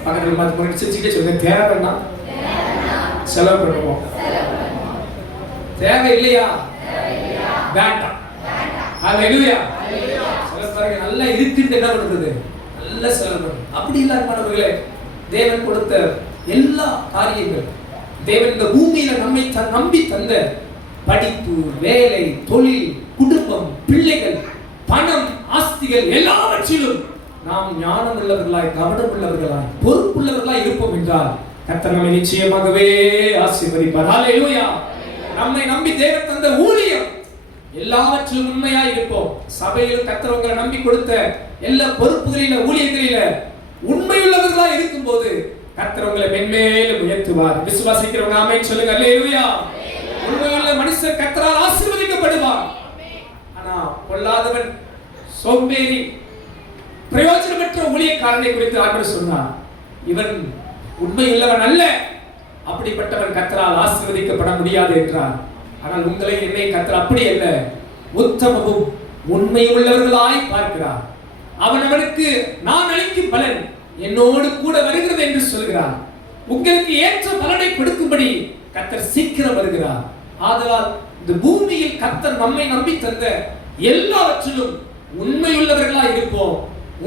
பக்கத்துல பார்த்து சிரிச்சுக்கிட்டே சொல்லுங்க, தேவைன்னா செலவு பண்ணுவோம். தேவை இல்லையா வேண்டாம். அல்லேலூயா. சில பாருங்க நல்லா இருக்குன்னு என்ன பண்றது, நல்ல செலவு பண்ணும். அப்படி இல்லாதவர்களே, தேவன் கொடுத்த எல்லா காரியங்கள், தேவன் இந்த பூமியில நம்மை நம்பி தந்த படிப்பு, வேலை, தொழில், குடும்பம், பிள்ளைகள், பணம், ஆஸ்திகள் எல்லாவற்றிலும் நாம் ஞானம் உள்ளவர்களாய், கவனம் உள்ளவர்களாய், பொறுப்புள்ளவர்களாய் இருப்போம் என்றால் கர்த்தர் நம்மை நிச்சயமாகவே ஆசீர்வதிப்பார். ஹல்லேலூயா. நம்மை நம்பி தேவன் தந்த ஊழியம் எல்லாவற்றிலும் உண்மையாய் இருப்போம். சபையில் கர்த்தர் உங்களை நம்பி கொடுத்த எல்லா பொறுப்புகளில, ஊழியங்களில உண்மையுள்ளவர்களாய் இருக்கும்போது கர்த்தர் உங்களை மென்மேலும் உயர்த்துவார். விசுவாசிக்கிறவங்க ஆமென் சொல்லுங்க. அல்லேலூயா. உண்மையுள்ள மனுஷன் கர்த்தரால் ஆசீர்வதிக்கப்படுவார். ஆனா பொல்லாதவன், சோம்பேறி, பிரயோஜனமற்ற ஊழியக்காரனை குறித்து ஆண்டவர் சொன்னார், இவன் உண்மையுள்ளவன் அல்ல, அப்படிப்பட்டவன் கர்த்தரால் ஆசீர்வதிக்கப்பட முடியாது என்றார். ஆனால் உங்களை என்னை கர்த்தர் அப்படி அல்ல, உத்தமமும் உண்மையுள்ளவர்களாய் பார்க்கிறார். அவனவனுக்கு நான் அளிக்கும் பலன் என்னோடு கூட வருகிறது என்று சொல்கிறார். உங்களுக்கு ஏற்ற பலனை கொடுக்கும்படி கர்த்தர் சீக்கிரம் வருகிறார். ஆதலால் இந்த பூமியில் கர்த்தர் நம்மை நம்பி தந்த எல்லாவற்றிலும் உண்மையுள்ளவர்களாய் இருப்போம்.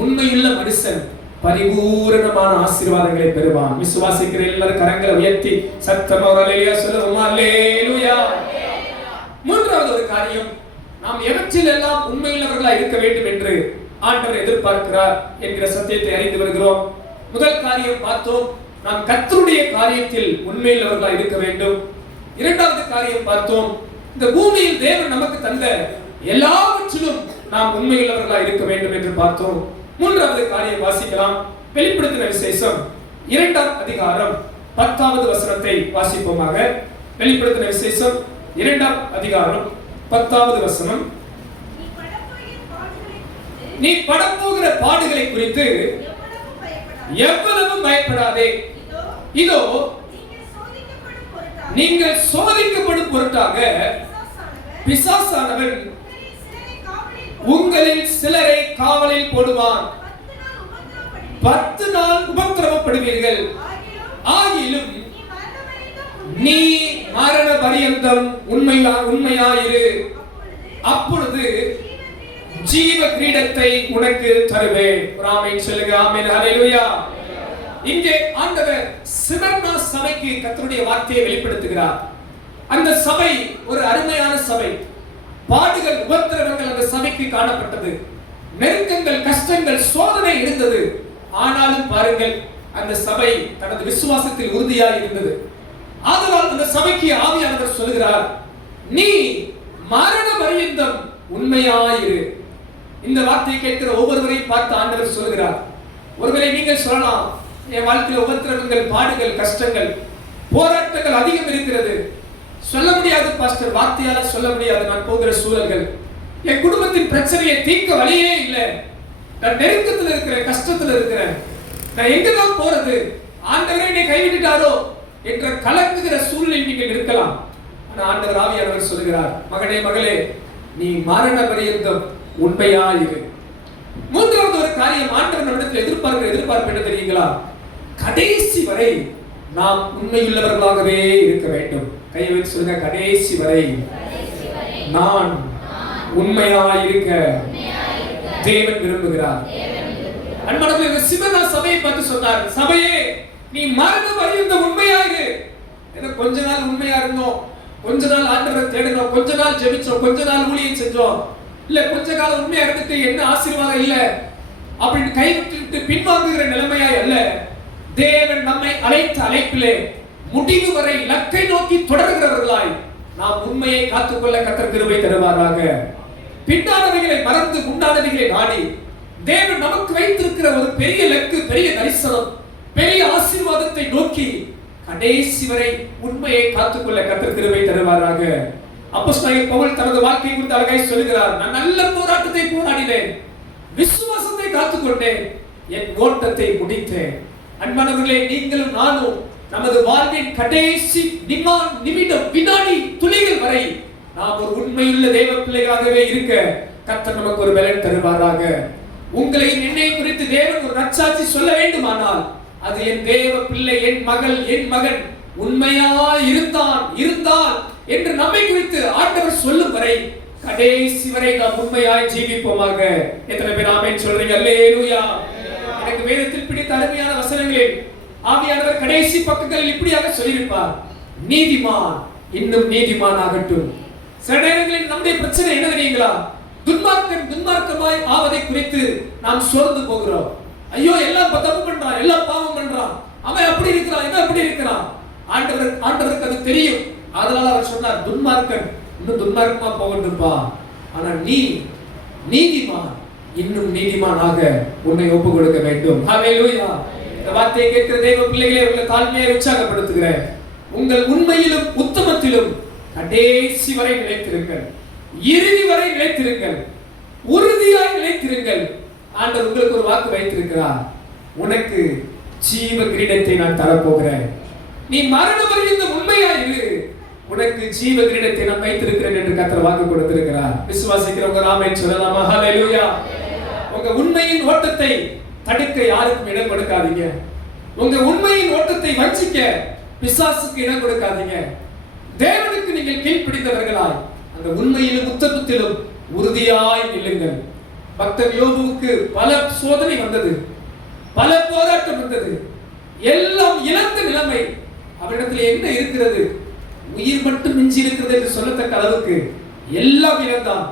உண்மையுள்ள மனுஷன் பரிபூரணமான ஆசீர்வாதங்களை பெறுவான். விசுவாசிக்கிற எல்லாரும் கரங்களை உயர்த்தி சத்தமா ஒரு அல்லேலூயா சொல்லுவோமா? அல்லேலூயா. மூன்றாவது ஒரு காரியம், நாம் எவற்றில் எல்லாம் உண்மையுள்ளவர்களாய் இருக்க வேண்டும் என்று ஆண்டவர் எதிர்பார்க்கிறார் என்கிற சத்தியத்தை அறிந்து வருகிறோம். முதல் காரியம் பார்த்தோம், நாம் கர்த்தருடைய காரியத்தில் உண்மையுள்ளவர்களாய் இருக்க வேண்டும். இரண்டாவது காரியம் பார்த்தோம், இந்த பூமியில் தேவன் நமக்கு தந்த எல்லாவற்றிலும் நாம் உண்மையுள்ளவர்களாய் இருக்க வேண்டும் என்று பார்த்தோம். மூன்றாவது காரியம் வாசிக்கலாம். வெளிப்படுத்தின விசேஷம் 2ஆம் அதிகாரம் 10வது வசனத்தை வாசிப்போமாக. வெளிப்படுத்தின விசேஷம் 2ஆம் அதிகாரம் 10வது வசனம். நீ படப்போகிற பாடுகளை குறித்து எவ்வளவும் பயப்படாதே. இதோ நீங்கள் சோதிக்கப்படும் பொருட்டாக பிசாசானவன் உங்களில் சிலரை காவலில் போடுவான். 10 நாள் உபத்திரவப்படுவீர்கள். ஆகிலும் நீ மரண பரியந்தம் உண்மையாயிரு. அப்பொழுது ஜீவ கிரீடத்தை உனக்கு தருவேன். ஆமென் சொல்லுங்க. ஆமென். ஹல்லேலூயா. இங்கே ஆண்டவர் சிமர்னா சபைக்கு கர்த்தருடைய வார்த்தையை வெளிப்படுத்துகிறார். அந்த சபை ஒரு அருமையான சபை. பாடுகள் உபத்திரவங்கள் அந்த சபைக்கு காணப்பட்டது. நெருக்கங்கள், கஷ்டங்கள், சோதனை இருந்தது. ஆனாலும் பாருங்கள், அந்த சபை தனது விசுவாசத்தில் உறுதியாக இருந்தது. ஆதலால் அந்த சபைக்கு ஆவியானவர் சொல்கிறார், நீ மரண பரியந்தம் உண்மையாயிரு. இந்த வார்த்தையை கேட்கிற ஒவ்வொருவரையும் பார்த்து ஆண்டவர் சொல்கிறார். ஒருவேளை நீங்கள் சொல்லலாம், என் வாழ்க்கையில் உபத்திரவங்கள், பாடுகள், கஷ்டங்கள், போராட்டங்கள் அதிகம் இருக்கிறது, சொல்ல முடியாது பாஸ்டர், வார்த்தையால சொல்ல முடியாது, நான் போகிற சூழல்கள், என் குடும்பத்தின் பிரச்சனையை தீர்க்க வழியே இல்லை, நான் நெருக்கத்தில் இருக்கிறேன், கஷ்டத்தில் இருக்கிறேன், நான் எங்கதான் போறது, ஆண்டவரே என்னை கைவிட்டுட்டாரோ என்ற கலங்குகிற சூழலில் நீங்கள் இருக்கலாம். ஆனால் ஆண்டவர் ஆவியானவர் சொல்கிறார், மகனே மகளே, நீ மரண பரியந்தம் உண்மையாயிரு. மூன்றாவது ஒரு காரியம் ஆண்டவர் நம்மிடத்தில் எதிர்பார்க்கிற எதிர்பார்ப்பு என்ன தெரியுங்களா? கடைசி வரை நாம் உண்மையுள்ளவர்களாகவே இருக்க வேண்டும். கையை வைத்து சொல்லுங்க, கடைசி வரை நான் உண்மையாயிருக்க தேவன் விரும்புகிறார். அன்பானவர்களே, சிமர்னா சபையை பார்த்து சொன்னார், சபையே நீ மரண பரியந்தம் உண்மையாயிரு. ஏதோ கொஞ்ச நாள் உண்மையா இருந்தோம், கொஞ்ச நாள் ஆண்டவரை தேடினோம், கொஞ்ச நாள் ஜெபிச்சோம், கொஞ்ச நாள் ஊழியம் செஞ்சோம், இல்ல கொஞ்ச காலம் உண்மையா இருந்துட்டு என்ன ஆசீர்வாதம் இல்ல அப்படின்னு கைவிட்டு பின்வாங்குகிற நிலைமையாய் அல்ல. தேவன் நம்மை அழைத்த அழைப்பிலே முடிவு வரை இலக்கை நோக்கி தொடர்கிறவர்களாய் நாம் உண்மையை காத்துக்கொள்ள கர்த்தர் கிருபை தருவாராக. பின்னானவைகளை மறந்து முன்னானவைகளை நாடி தேவன் நமக்கு வைத்திருக்கிற ஒரு பெரிய இலக்கு, பெரிய தரிசனம், பெரிய ஆசீர்வாதத்தை நோக்கி கடைசி வரை உண்மையை காத்துக்கொள்ள கர்த்தர் கிருபை தருவாராக. அப்போஸ்தலன் பவுல் தனது வாழ்க்கை குறித்து அழகாய் சொல்கிறார், நான் நல்ல போராட்டத்தை போராடினேன், விசுவாசத்தை காத்துக்கொண்டேன், என் ஓட்டத்தை முடித்தேன். அன்பானவர்களே, நீங்களும் நானும் நமது வாழ்வின் கடைசி நிமிடம், வினாடி, துளிகள் வரை நாம் ஒரு உண்மையுள்ள தேவ பிள்ளைகளாகவே இருக்க கர்த்தர் நமக்கு ஒரு பலன் தருவாராக. உங்களை என்னை குறித்து தேவன் ஒரு நற்சாட்சி சொல்ல வேண்டுமானால் அது என் தேவ பிள்ளை, என் மகள், என் மகன் உண்மையாய் இருந்தால் என்று நம்மை குறித்து ஆண்டவர் சொல்லும் வரை கடைசி வரை நாம் உண்மையாய் ஜீவிப்போமாக. எத்தனை பேர் ஆமென் சொல்றீங்க? அல்லேலூயா. எனக்கு வேதத்தில் பிடித்த அருமையான வசனங்களில் ஆவியானவர் கடைசி பக்கங்களில் இப்படியாக சொல்லியிருப்பார், நீதிமான் இன்னும் நீதிமான் ஆகட்டும். சில நேரங்களில் நம்முடைய பிரச்சனை என்ன தெரியுங்களா? துன்மார்க்கன் துன்மார்க்கமாய் ஆவதை குறித்து நாம் சோர்ந்து போகிறோம். ஐயோ, எல்லாம் தப்பு பண்றான், எல்லாம் பாவம் பண்றான், அவன் அப்படி இருக்கிறான், இவன் அப்படி இருக்கிறான். ஆண்டவருக்கு அது தெரியும். அதனால அவர் சொன்னார், துன்மார்க்கன் இன்னும் துன்மார்க்கமா போகட்டும்பா, ஆனா நீ நீதிமான் இன்னும் நீதிமானாக உன்னை ஒப்பு கொடுக்க வேண்டும். ஹல்லேலூயா. இந்த வார்த்தையை கேட்கிற தேவ பிள்ளைகளே, உங்களை தாழ்மையை உற்சாகப்படுத்துகிறேன். உங்கள் உண்மையிலும் உத்தமத்திலும் கடைசி வரை நிலைத்திருங்கள், இறுதி வரை நிலைத்திருங்கள், உறுதியாய் நிலைத்திருங்கள். ஆண்டவர் உங்களுக்கு ஒரு வாக்கு வைத்திருக்கிறார், உனக்கு ஜீவ கிரீடத்தை நான் தரப்போகிறேன், நீ மரண பரியந்தம் உண்மையாயிரு, உனக்கு ஜீவ கிரீடத்தை நான் வைத்திருக்கிறேன் என்று கர்த்தர் வாக்கு கொடுத்திருக்கிறார். விசுவாசிக்கிறவங்க ஆமென் சொல்லலாமா? ஹல்லேலூயா. உங்க உண்மையின் ஓட்டத்தை தடுக்க யாருக்கும் இடம் கொடுக்காதீங்க. உங்க உண்மையின் ஓட்டத்தை வஞ்சிக்க பிசாசுக்கு இடம் கொடுக்காதீங்க. தேவனுக்கு நீங்கள் கீழ்ப்படிந்தவர்களாய் அந்த உண்மையிலும் உத்தமத்திலும் உறுதியாய் நில்லுங்கள். பக்தன் யோபுவுக்கு பல சோதனை வந்தது, பல போராட்டம் வந்தது, எல்லாம் இழந்த நிலைமை. அவரிடத்தில் என்ன இருக்கிறது? உயிர் மட்டும் மிஞ்சி இருக்கிறது என்று சொல்லத்தக்க அளவுக்கு எல்லாம் இழந்தான்.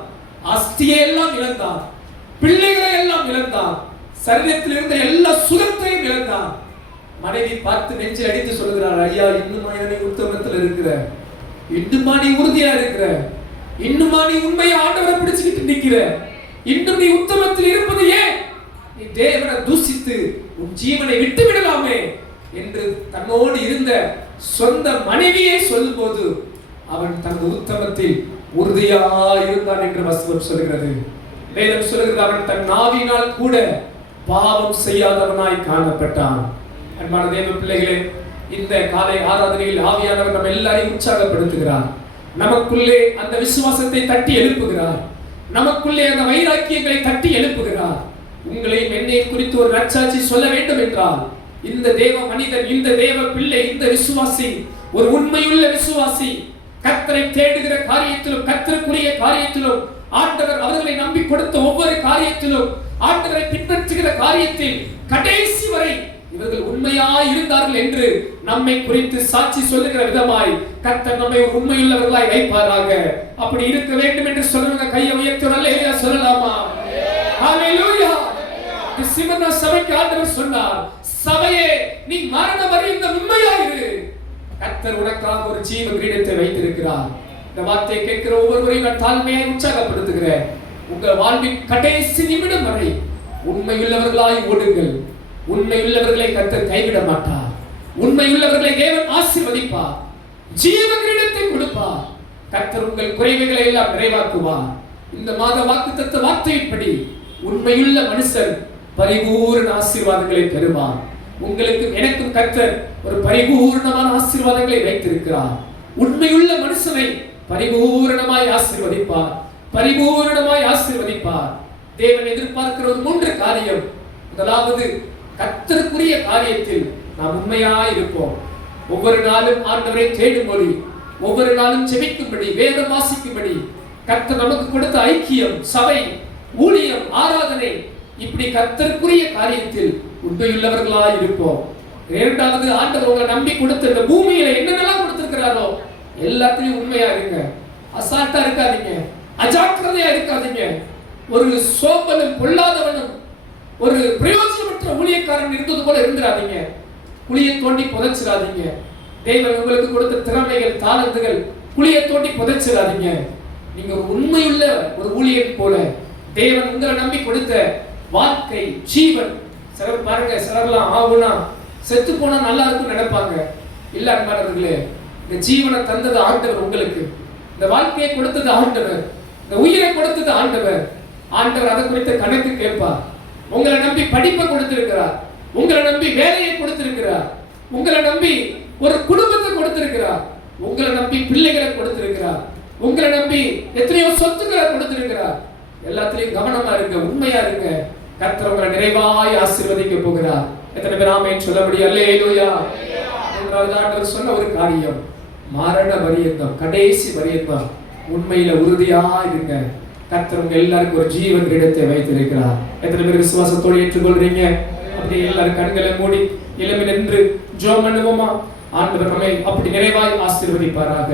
அஸ்தியை எல்லாம் இழந்தான், பிள்ளைகளை எல்லாம் இழந்தான், சரீரத்தில் இருந்த எல்லா சுகத்தையும் இழந்தான். மனைவி பார்த்து நெஞ்சை அடித்து சொல்கிறார், ஐயா, இன்னுமா நீ உத்தமத்தில் இருக்கிற, இன்னுமா நீ உறுதியா இருக்கிற, இன்னுமா நீ உண்மையை ஆண்டவரை பிடிச்சுக்கிட்டு நிக்கிற, இன்னும் நீ உத்தமத்தில் இருப்பது ஏன்? நீ தேவனை தூசித்து உன் ஜீவனை விட்டு விடலாமே என்று தன்னோடு இருந்த சொந்த மனைவியை சொல்லும் போது அவன் தனது உத்தமத்தில் உறுதியா இருந்தான் என்று வசனம் சொல்கிறது. வேதம் சொல்கிறது, அவன் தன் நாவினால் கூட பாவம் செய்யாதவனாய் காணப்பட்டான். அன்பான தேவ பிள்ளைகளே, இந்த காலை ஆராதனையில் ஆவியானவர் நம்ம எல்லாரையும் உற்சாகப்படுத்துகிறார். நமக்குள்ளே அந்த விசுவாசத்தை தட்டி எழுப்புகிறார். நமக்குள்ளே அந்த வைராக்கியங்களை தட்டி எழுப்புகிறார். உங்களையும் என்னையும் குறித்து ஒரு நற்சாட்சி சொல்ல வேண்டும் என்றால், இந்த தேவ மனிதன், இந்த தேவ பிள்ளை, இந்த விசுவாசி ஒரு உண்மையுள்ள விசுவாசி, கர்த்தரை தேடுகிற காரியத்திலும், கர்த்தருக்குரிய காரியத்திலும், ஆண்டவர் அவர்களை நம்பி கொடுத்த ஒவ்வொரு காரியத்திலும், ஆண்டவரை பின்பற்றுகிற காரியத்தில் கடைசி வரை இவர்கள் உண்மையாய் இருந்தார்கள் என்று நம்மை குறித்து சாட்சி சொல்லுகிற விதமாய் கர்த்தர் நம்மை உண்மையுள்ளவர்களாய் வைப்பாராக. அப்படி இருக்க வேண்டும் என்று சொல்லுங்க. கையை உயர்த்தி அல்லேலூயா சொல்லலாமா? ஹalleluya. சிமனா சபைக்கு ஆண்டவர் சொன்னார், சபையே, நீ மரண பரியந்தம் உண்மையாயிரு, கர்த்தர் உனக்காக ஒரு ஜீவ கிரீடத்தை வைத்திருக்கிறார். இந்த வார்த்தையை கேட்கிற ஒவ்வொருவரையும் நான் தாழ்மையாய் உற்சாகப்படுத்துகிறேன். உங்கள் வாழ்வின் கடைசி நிமிடம் வரை உண்மையுள்ளவர்களாய் ஓடுங்கள். உண்மையுள்ளவர்களை கர்த்தர் கைவிட மாட்டார். உண்மையுள்ளவர்களை தேவன் ஆசீர்வதிப்பார், ஜீவ கிரீடத்தை கொடுப்பார். கர்த்தர் உங்கள் குறைவுகளை எல்லாம் நிறைவாக்குவார். இந்த மாத வாக்குத்தத்த வார்த்தையின்படி உண்மையுள்ள மனுஷன் பரிபூர்ண ஆசீர்வாதங்களை பெறுவார். உங்களுக்கும் எனக்கும் கர்த்தர் ஒரு பரிபூர்ணமான ஆசீர்வாதங்களை வைத்திருக்கிறார். உண்மையுள்ள மனுஷனை பரிபூர்ணமாய் ஆசீர்வதிப்பார், பரிபூர்ணமாய் ஆசீர்வதிப்பார். தேவன் எதிர்பார்க்கிற ஒரு 3 காரியம். முதலாவது, கர்த்தருக்குரிய காரியத்தில் நாம் உண்மையாய் இருப்போம். ஒவ்வொரு நாளும் ஆண்டவரை தேடும்படி, ஒவ்வொரு நாளும் ஜெபிக்கும்படி, வேதம் வாசிக்கும்படி கர்த்தர் நமக்கு கொடுத்த ஐக்கியம், சபை, ஊழியம், ஆராதனை, இப்படி கர்த்தருக்குரிய காரியத்தில் உண்மையுள்ளவர்களாய் இருப்போம். இரண்டாவது, ஆண்டவர் உங்களை நம்பி கொடுத்த இந்த பூமியில என்னென்னலாம் கொடுத்திருக்கிறாரோ எல்லாத்திலையும் உண்மையா இருங்க. அசால்ட்டா இருக்காதீங்க, அஜாக்கிரதையா இருக்காதீங்க. ஒரு சோம்பலும் பொல்லாதவனும் ஒரு பிரயோஜனமற்ற ஊழியக்காரன் இருந்தது போல இருந்துடாதீங்க. குழியை தோண்டி புதைச்சிடாதீங்க. தேவன் உங்களுக்கு கொடுத்த திறமைகள், தாளந்துகள், குழியை தோண்டி புதைச்சிடாதீங்க. நீங்க ஒரு உண்மையுள்ள ஒரு ஊழியர் போல தேவன் உங்களை நம்பி கொடுத்த வாழ்க்கை, ஜீவன். சிலர் பாருங்க, சிலர்லாம் ஆகுனா செத்து போனா நல்லா இருக்கும் நினைப்பாங்க. இல்ல அன்பானவர்களே, இந்த ஜீவனை தந்தது ஆண்டவர், உங்களுக்கு இந்த வாழ்க்கையை கொடுத்தது ஆண்டவர், இந்த உயிரை கொடுத்தது ஆண்டவர். ஆண்டவர் அதை குறித்த கணக்கு கேட்பார். உங்களை நம்பி படிப்பை கொடுத்திருக்கிறார், உங்களை நம்பி வேலையை கொடுத்திருக்கிறார், உங்களை நம்பி ஒரு குடும்பத்தை கொடுத்திருக்கிறார், உங்களை நம்பி பிள்ளைகளை கொடுத்திருக்கிறார், உங்களை நம்பி எத்தனையோ சொத்துக்களை கொடுத்திருக்கிறார். எல்லாத்திலையும் கவனமா இருங்க, உண்மையா இருங்க. கர்த்தர் உங்களை நிறைவாய் ஆசீர்வதிக்க போகிறார். எத்தனை பேர் ஆமென் சொல்ல முடியும்? அல்லேலூயா. மூன்றாவது, ஆண்டவர் சொன்ன ஒரு காரியம், மரண பரியந்தம், கடைசி பரியந்தம் உண்மையில உறுதியா இருங்க. கர்த்தர் உங்க எல்லாருக்கும் ஒரு ஜீவ கிரீடத்தை வைத்திருக்கிறார். எத்தனை பேர் விசுவாசத்தோடு ஏற்றுக்கொள்றீங்க? அப்படி எல்லாரும் கண்களை மூடி எழும்பி நின்று ஜெபம் பண்ணுவோமா? ஆண்டவர் நம்மை அப்படி நிறைவாய் ஆசீர்வதிப்பாராக.